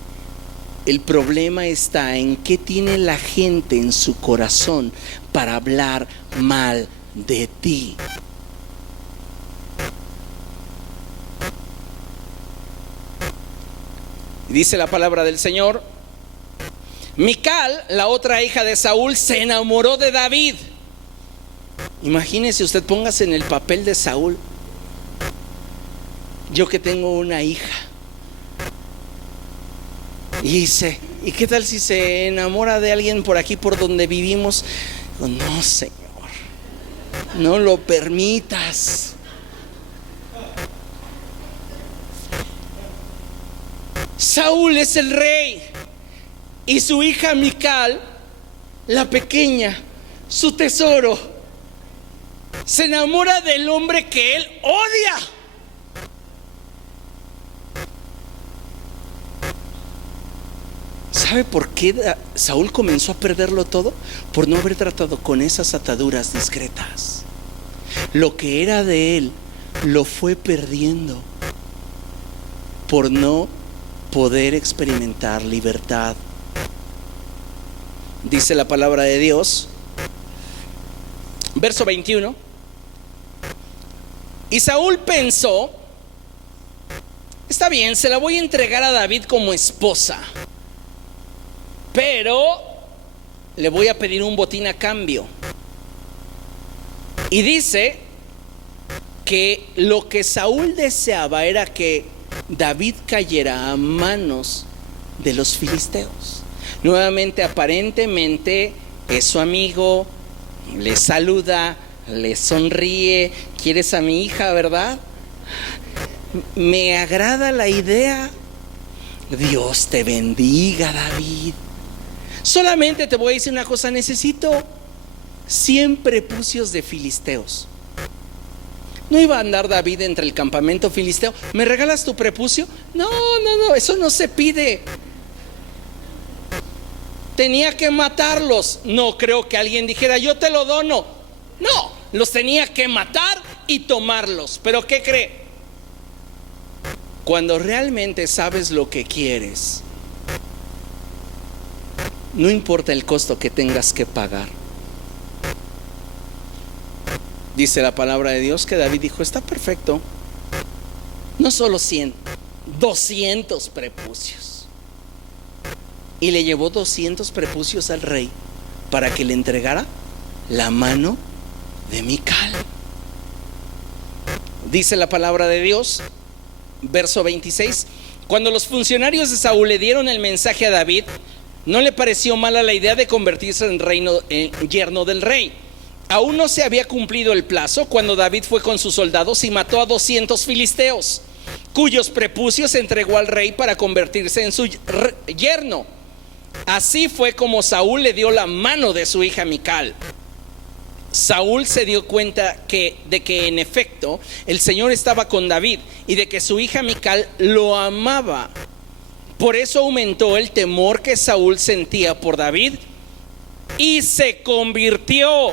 El problema está en qué tiene la gente en su corazón para hablar mal de ti. Dice la palabra del Señor: Mical, la otra hija de Saúl, se enamoró de David. Imagínese usted, póngase en el papel de Saúl. Yo que tengo una hija, y dice: ¿y qué tal si se enamora de alguien por aquí por donde vivimos? Digo: no, Señor, no lo permitas. Saúl es el rey y su hija Mical, la pequeña, su tesoro, se enamora del hombre que él odia. ¿Sabe por qué Saúl comenzó a perderlo todo? Por no haber tratado con esas ataduras discretas. Lo que era de él lo fue perdiendo por no poder experimentar libertad. Dice la palabra de Dios, verso 21: y Saúl pensó: está bien, se la voy a entregar a David como esposa, pero le voy a pedir un botín a cambio. Y dice que lo que Saúl deseaba era que David cayera a manos de los filisteos. Nuevamente, aparentemente es su amigo, le saluda, le sonríe: ¿quieres a mi hija, verdad? Me agrada la idea. Dios te bendiga, David. Solamente te voy a decir una cosa: necesito 100 prepucios de filisteos. No iba a andar David entre el campamento filisteo: ¿me regalas tu prepucio? No, eso no se pide. Tenía que matarlos. No creo que alguien dijera: yo te lo dono. No, los tenía que matar y tomarlos. Pero ¿qué cree? Cuando realmente sabes lo que quieres, no importa el costo que tengas que pagar. Dice la palabra de Dios que David dijo: está perfecto. No solo 100, 200 prepucios. Y le llevó 200 prepucios al rey para que le entregara la mano de Mical. Dice la palabra de Dios, verso 26: cuando los funcionarios de Saúl le dieron el mensaje a David, no le pareció mala la idea de convertirse en yerno del rey. Aún no se había cumplido el plazo cuando David fue con sus soldados y mató a 200 filisteos, cuyos prepucios entregó al rey para convertirse en su yerno. Así fue como Saúl le dio la mano de su hija Mical. Saúl se dio cuenta de que en efecto el Señor estaba con David y de que su hija Mical lo amaba. Por eso aumentó el temor que Saúl sentía por David y se convirtió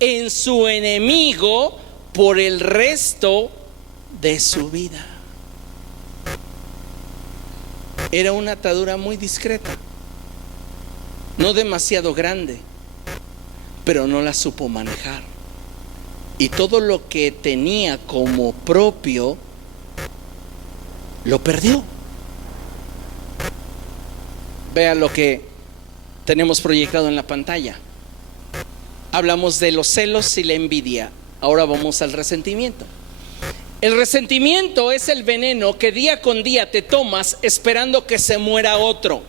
en su enemigo por el resto de su vida. Era una atadura muy discreta, no demasiado grande, pero no la supo manejar. Y todo lo que tenía como propio lo perdió. Vean lo que tenemos proyectado en la pantalla. Hablamos de los celos y la envidia. Ahora vamos al resentimiento. El resentimiento es el veneno que día con día te tomas esperando que se muera otro.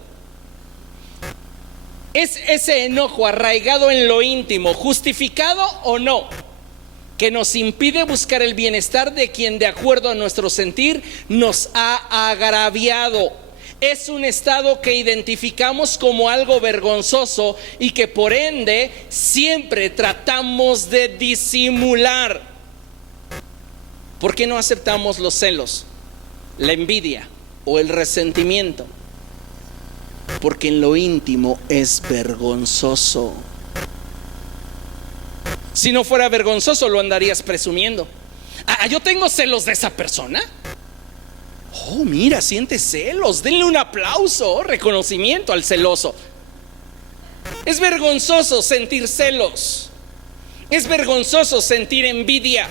Es ese enojo arraigado en lo íntimo, justificado o no, que nos impide buscar el bienestar de quien de acuerdo a nuestro sentir nos ha agraviado. Es un estado que identificamos como algo vergonzoso y que por ende siempre tratamos de disimular. ¿Por qué no aceptamos los celos, la envidia o el resentimiento? Porque en lo íntimo es vergonzoso. Si no fuera vergonzoso, lo andarías presumiendo. Yo tengo celos de esa persona. Oh, mira, siente celos. Denle un aplauso, reconocimiento al celoso. Es vergonzoso sentir celos. Es vergonzoso sentir envidia.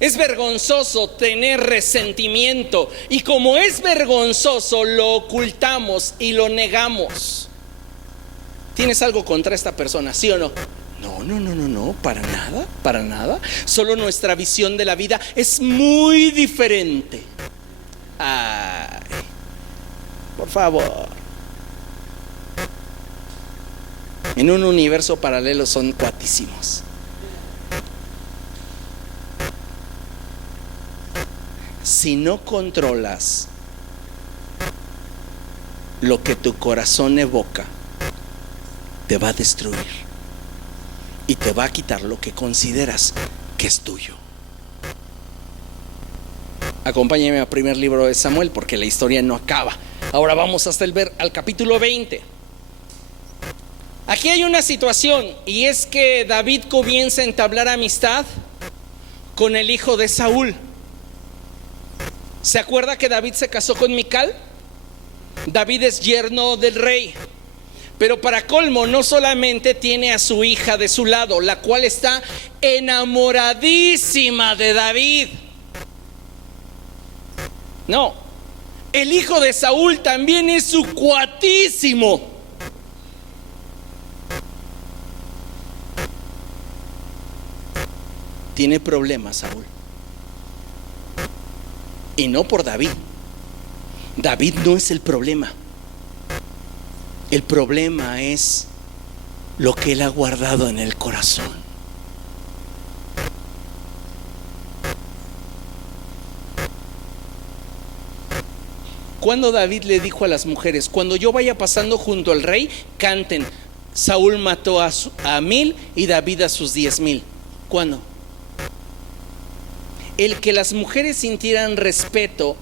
Es vergonzoso tener resentimiento. Y como es vergonzoso, lo ocultamos y lo negamos. ¿Tienes algo contra esta persona, sí o no? No, para nada, para nada. Solo nuestra visión de la vida es muy diferente. Ay, por favor. En un universo paralelo son cuatísimos. Si no controlas lo que tu corazón evoca, te va a destruir y te va a quitar lo que consideras que es tuyo. Acompáñame al primer libro de Samuel, porque la historia no acaba. Ahora vamos hasta al capítulo 20. Aquí hay una situación, y es que David comienza a entablar amistad con el hijo de Saúl. ¿Se acuerda que David se casó con Mical? David es yerno del rey. Pero para colmo, no solamente tiene a su hija de su lado, la cual está enamoradísima de David. No, el hijo de Saúl también es su cuatísimo. Tiene problemas Saúl. Y no por David. David no es el problema. El problema es lo que él ha guardado en el corazón. Cuando David le dijo a las mujeres: cuando yo vaya pasando junto al rey, canten, Saúl mató a 1000 y David a sus 10,000. ¿Cuándo? El que las mujeres sintieran respeto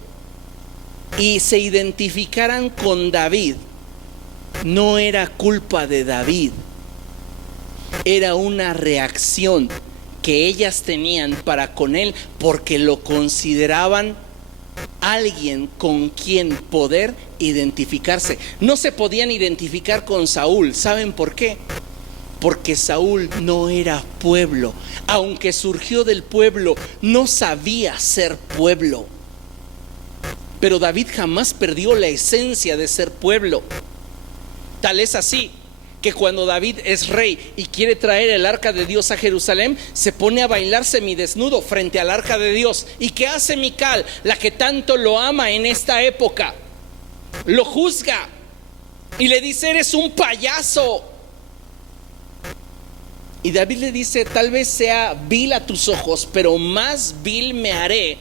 y se identificaran con David no era culpa de David, era una reacción que ellas tenían para con él, porque lo consideraban alguien con quien poder identificarse. No se podían identificar con Saúl. ¿Saben por qué? Porque Saúl no era pueblo. Aunque surgió del pueblo, no sabía ser pueblo. Pero David jamás perdió la esencia de ser pueblo. Tal es así que cuando David es rey y quiere traer el arca de Dios a Jerusalén, se pone a bailar semidesnudo frente al arca de Dios. ¿Y qué hace Mical, la que tanto lo ama en esta época? Lo juzga y le dice: eres un payaso. Y David le dice: tal vez sea vil a tus ojos, pero más vil me haré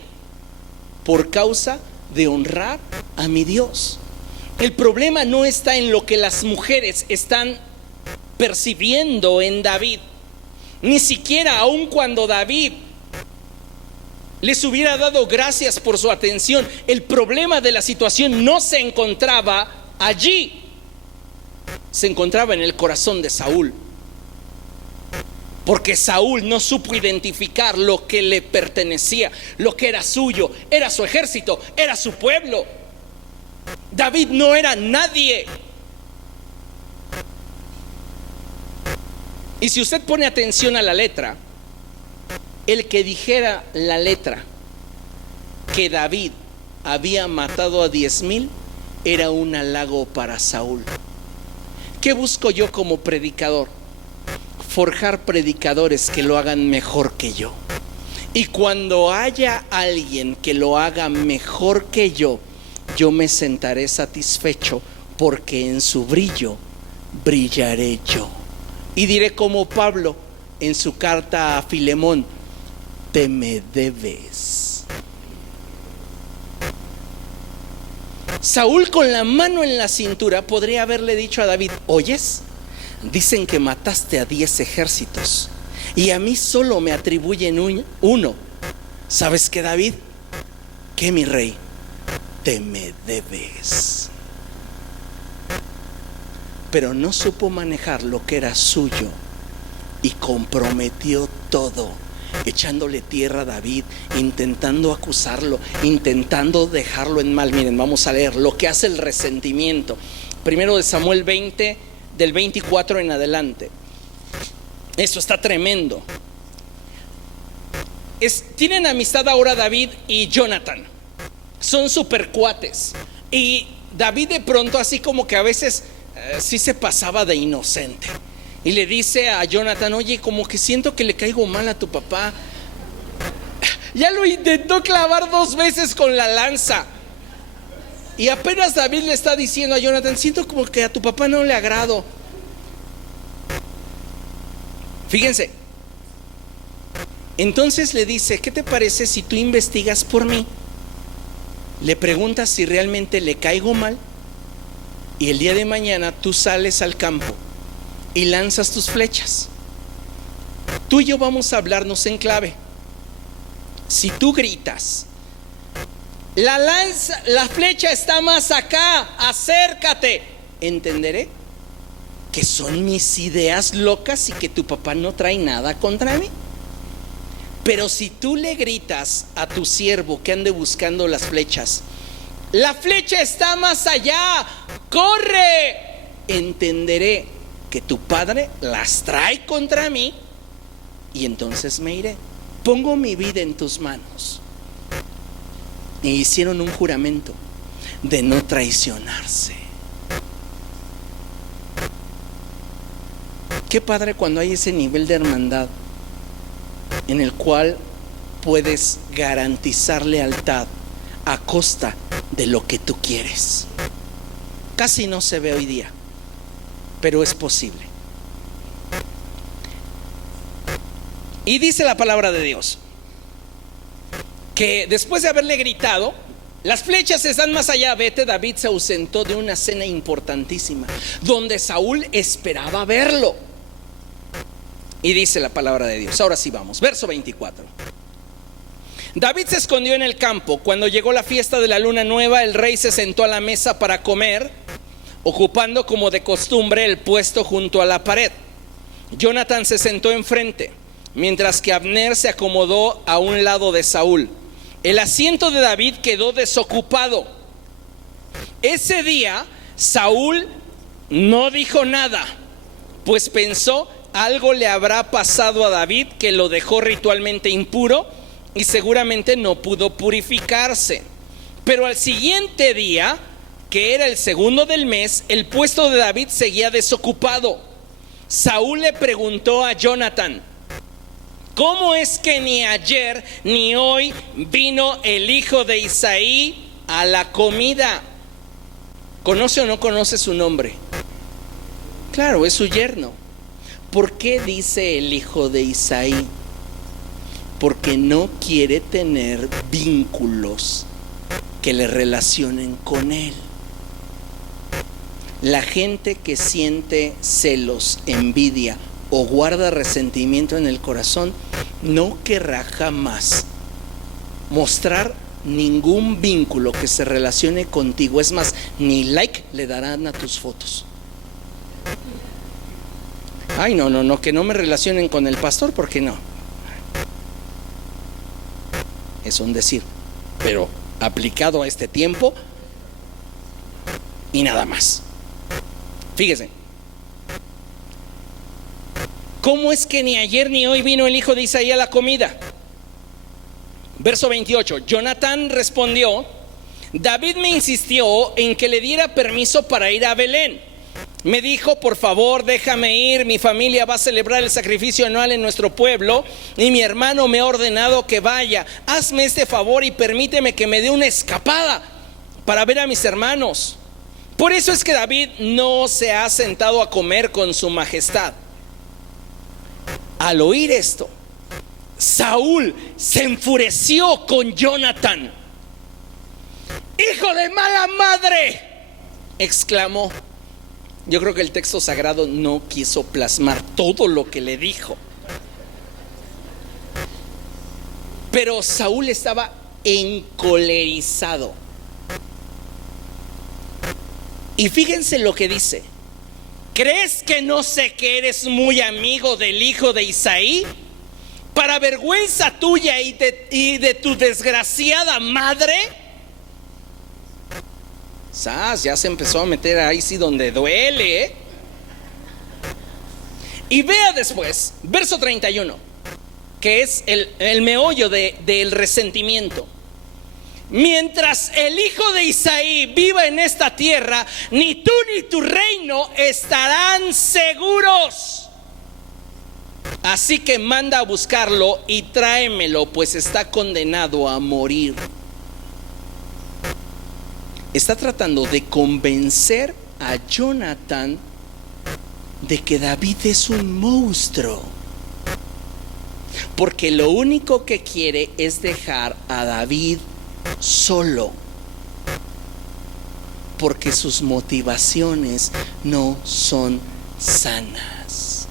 por causa de honrar a mi Dios. El problema no está en lo que las mujeres están percibiendo en David. Ni siquiera aun cuando David les hubiera dado gracias por su atención, el problema de la situación no se encontraba allí, se encontraba en el corazón de Saúl. Porque Saúl no supo identificar lo que le pertenecía, lo que era suyo, era su ejército, era su pueblo. David no era nadie. Y si usted pone atención a la letra, el que dijera la letra que David había matado a 10,000 era un halago para Saúl. ¿Qué busco yo como predicador? Forjar predicadores que lo hagan mejor que yo. Y cuando haya alguien que lo haga mejor que yo me sentaré satisfecho, porque en su brillo brillaré yo. Y diré como Pablo en su carta a Filemón: te me debes. Saúl, con la mano en la cintura, podría haberle dicho a David: oyes, dicen que mataste a 10 ejércitos y a mí solo me atribuyen uno. ¿Sabes qué, David? Que mi rey, te me debes. Pero no supo manejar lo que era suyo y comprometió todo, echándole tierra a David, intentando acusarlo, intentando dejarlo en mal. Miren, vamos a leer lo que hace el resentimiento. Primero de Samuel 20, del 24 en adelante. Esto está tremendo. Tienen amistad ahora David y Jonathan. Son super cuates. Y David de pronto, así como que a veces sí se pasaba de inocente, y le dice a Jonathan: oye, como que siento que le caigo mal a tu papá. Ya lo intentó clavar 2 veces con la lanza. Y apenas David le está diciendo a Jonathan: siento como que a tu papá no le agrado. Fíjense. Entonces le dice: ¿qué te parece si tú investigas por mí? Le preguntas si realmente le caigo mal, y el día de mañana tú sales al campo y lanzas tus flechas. Tú y yo vamos a hablarnos en clave. Si tú gritas: la flecha está más acá, acércate, entenderé que son mis ideas locas y que tu papá no trae nada contra mí. Pero si tú le gritas a tu siervo que ande buscando las flechas: la flecha está más allá, corre, entenderé que tu padre las trae contra mí, y entonces me iré. Pongo mi vida en tus manos. E hicieron un juramento de no traicionarse. Qué padre cuando hay ese nivel de hermandad en el cual puedes garantizar lealtad a costa de lo que tú quieres. Casi no se ve hoy día, pero es posible. Y dice la palabra de Dios que después de haberle gritado: las flechas están más allá, vete, David se ausentó de una cena importantísima donde Saúl esperaba verlo. Y dice la palabra de Dios, ahora sí vamos, verso 24. David se escondió en el campo. Cuando llegó la fiesta de la luna nueva, el rey se sentó a la mesa para comer, ocupando como de costumbre el puesto junto a la pared. Jonathan se sentó enfrente, mientras que Abner se acomodó a un lado de Saúl. El asiento de David quedó desocupado. Ese día Saúl no dijo nada, pues pensó: algo le habrá pasado a David que lo dejó ritualmente impuro y seguramente no pudo purificarse. Pero al siguiente día, que era el segundo del mes, el puesto de David seguía desocupado. Saúl le preguntó a Jonathan: ¿cómo es que ni ayer ni hoy vino el hijo de Isaí a la comida? ¿Conoce o no conoce su nombre? Claro, es su yerno. ¿Por qué dice el hijo de Isaí? Porque no quiere tener vínculos que le relacionen con él. La gente que siente celos, envidia o guarda resentimiento en el corazón, no querrá jamás mostrar ningún vínculo que se relacione contigo. Es más, ni like le darán a tus fotos. Ay, no, que no me relacionen con el pastor, porque no. Es un decir, pero aplicado a este tiempo y nada más. Fíjese, ¿cómo es que ni ayer ni hoy vino el hijo de Isaí a la comida? Verso 28. Jonatán respondió: David me insistió en que le diera permiso para ir a Belén. Me dijo: por favor, déjame ir, mi familia va a celebrar el sacrificio anual en nuestro pueblo y mi hermano me ha ordenado que vaya. Hazme este favor y permíteme que me dé una escapada para ver a mis hermanos. Por eso es que David no se ha sentado a comer con su majestad. Al oír esto, Saúl se enfureció con Jonatán. ¡Hijo de mala madre!, exclamó. Yo creo que el texto sagrado no quiso plasmar todo lo que le dijo, pero Saúl estaba encolerizado. Y fíjense lo que dice: ¿crees que no sé que eres muy amigo del hijo de Isaí? Para vergüenza tuya y de tu desgraciada madre. Ya se empezó a meter ahí sí donde duele, ¿eh? Y vea después, verso 31, que es el meollo del resentimiento. Mientras el hijo de Isaí viva en esta tierra, ni tú ni tu reino estarán seguros. Así que manda a buscarlo y tráemelo, pues está condenado a morir. Está tratando de convencer a Jonatán de que David es un monstruo, porque lo único que quiere es dejar a David solo, porque sus motivaciones no son sanas.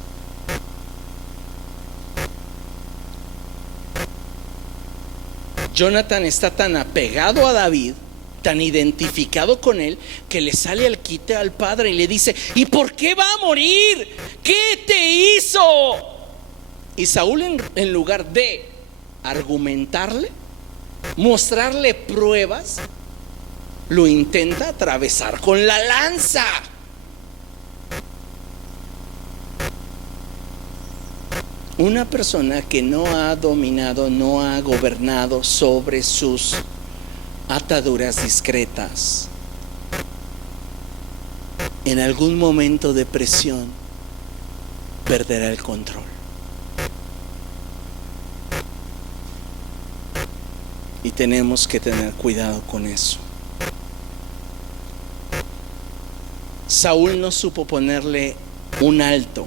Jonatán está tan apegado a David, tan identificado con él, que le sale al quite al padre y le dice: ¿y por qué va a morir? ¿Qué te hizo? Y Saúl, en lugar de argumentarle, mostrarle pruebas, lo intenta atravesar con la lanza. Una persona que no ha dominado, no ha gobernado sobre sus ataduras discretas, en algún momento de presión perderá el control. Y tenemos que tener cuidado con eso. Saúl no supo ponerle un alto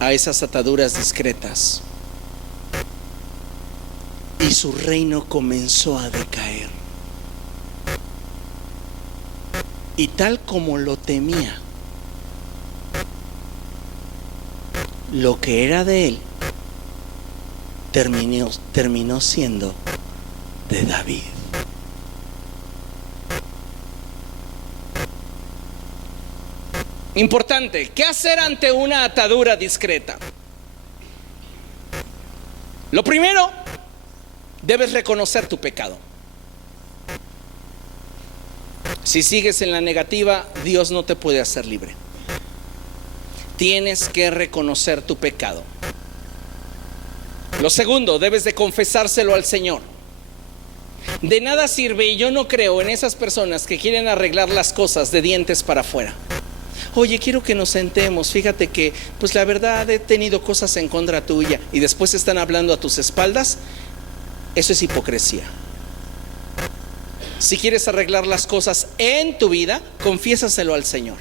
a esas ataduras discretas, y su reino comenzó a decaer. Y tal como lo temía, lo que era de él terminó siendo de David. Importante, ¿qué hacer ante una atadura discreta? Lo primero, debes reconocer tu pecado. Si sigues en la negativa, Dios no te puede hacer libre. Tienes que reconocer tu pecado. Lo segundo, debes de confesárselo al Señor. De nada sirve, y yo no creo en esas personas que quieren arreglar las cosas de dientes para afuera. Oye, quiero que nos sentemos, fíjate que pues la verdad he tenido cosas en contra tuya, y después están hablando a tus espaldas. Eso es hipocresía. Si quieres arreglar las cosas en tu vida, confiésaselo al Señor.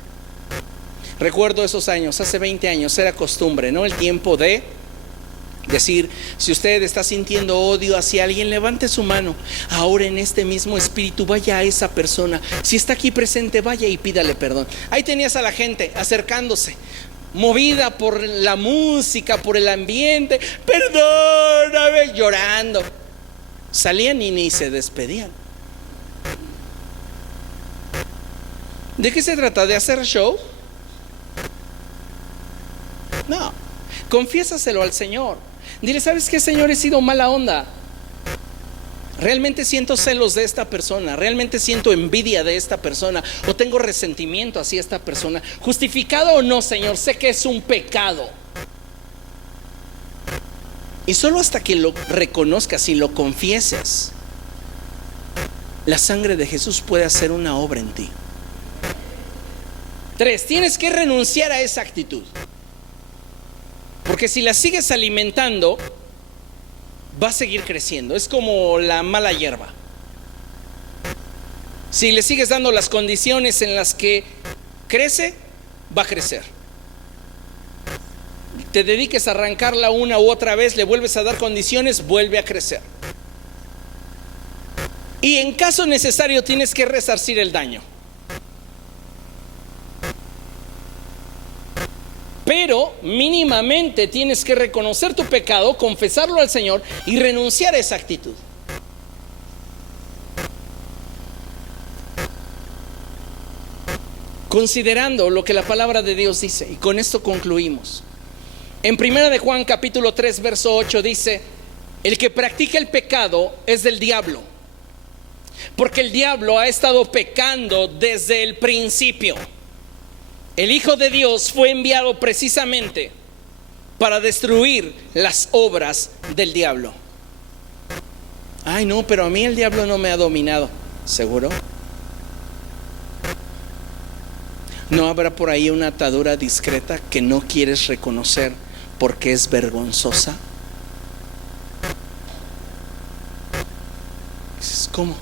Recuerdo esos años, hace 20 años, era costumbre, ¿no? El tiempo de decir: si usted está sintiendo odio hacia alguien, levante su mano. Ahora, en este mismo espíritu, vaya a esa persona. Si está aquí presente, vaya y pídale perdón. Ahí tenías a la gente acercándose. movida por la música, por el ambiente, perdóname, llorando. Salían y ni se despedían. ¿De qué se trata? ¿De hacer show? No, confiésaselo al Señor. Dile, ¿sabes qué, Señor? He sido mala onda. Realmente siento celos de esta persona, realmente siento envidia de esta persona, o tengo resentimiento hacia esta persona. Justificado o no, Señor, sé que es un pecado. Y solo hasta que lo reconozcas y lo confieses, la sangre de Jesús puede hacer una obra en ti. 3, tienes que renunciar a esa actitud. Porque si la sigues alimentando, va a seguir creciendo. Es como la mala hierba. Si le sigues dando las condiciones en las que crece, va a crecer. Te dediques a arrancarla una u otra vez, le vuelves a dar condiciones, vuelve a crecer. Y en caso necesario tienes que resarcir el daño. Pero mínimamente tienes que reconocer tu pecado, confesarlo al Señor y renunciar a esa actitud. Considerando lo que la palabra de Dios dice, y con esto concluimos. En 1 de Juan capítulo 3 verso 8 dice: el que practica el pecado es del diablo, porque el diablo ha estado pecando desde el principio. El Hijo de Dios fue enviado precisamente para destruir las obras del diablo. Ay, no, pero a mí el diablo no me ha dominado. ¿Seguro? ¿No habrá por ahí una atadura discreta que no quieres reconocer porque es vergonzosa? ¿Cómo?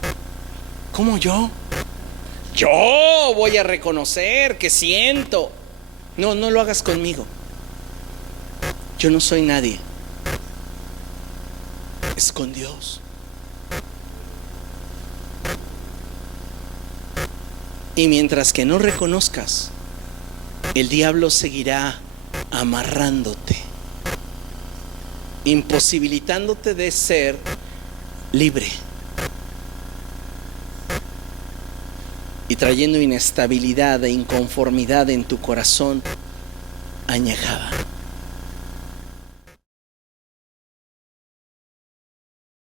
¿Cómo yo? Yo voy a reconocer que siento. No, no lo hagas conmigo. Yo no soy nadie. Es con Dios. Y mientras que no reconozcas, el diablo seguirá amarrándote, imposibilitándote de ser libre y trayendo inestabilidad e inconformidad en tu corazón añejada.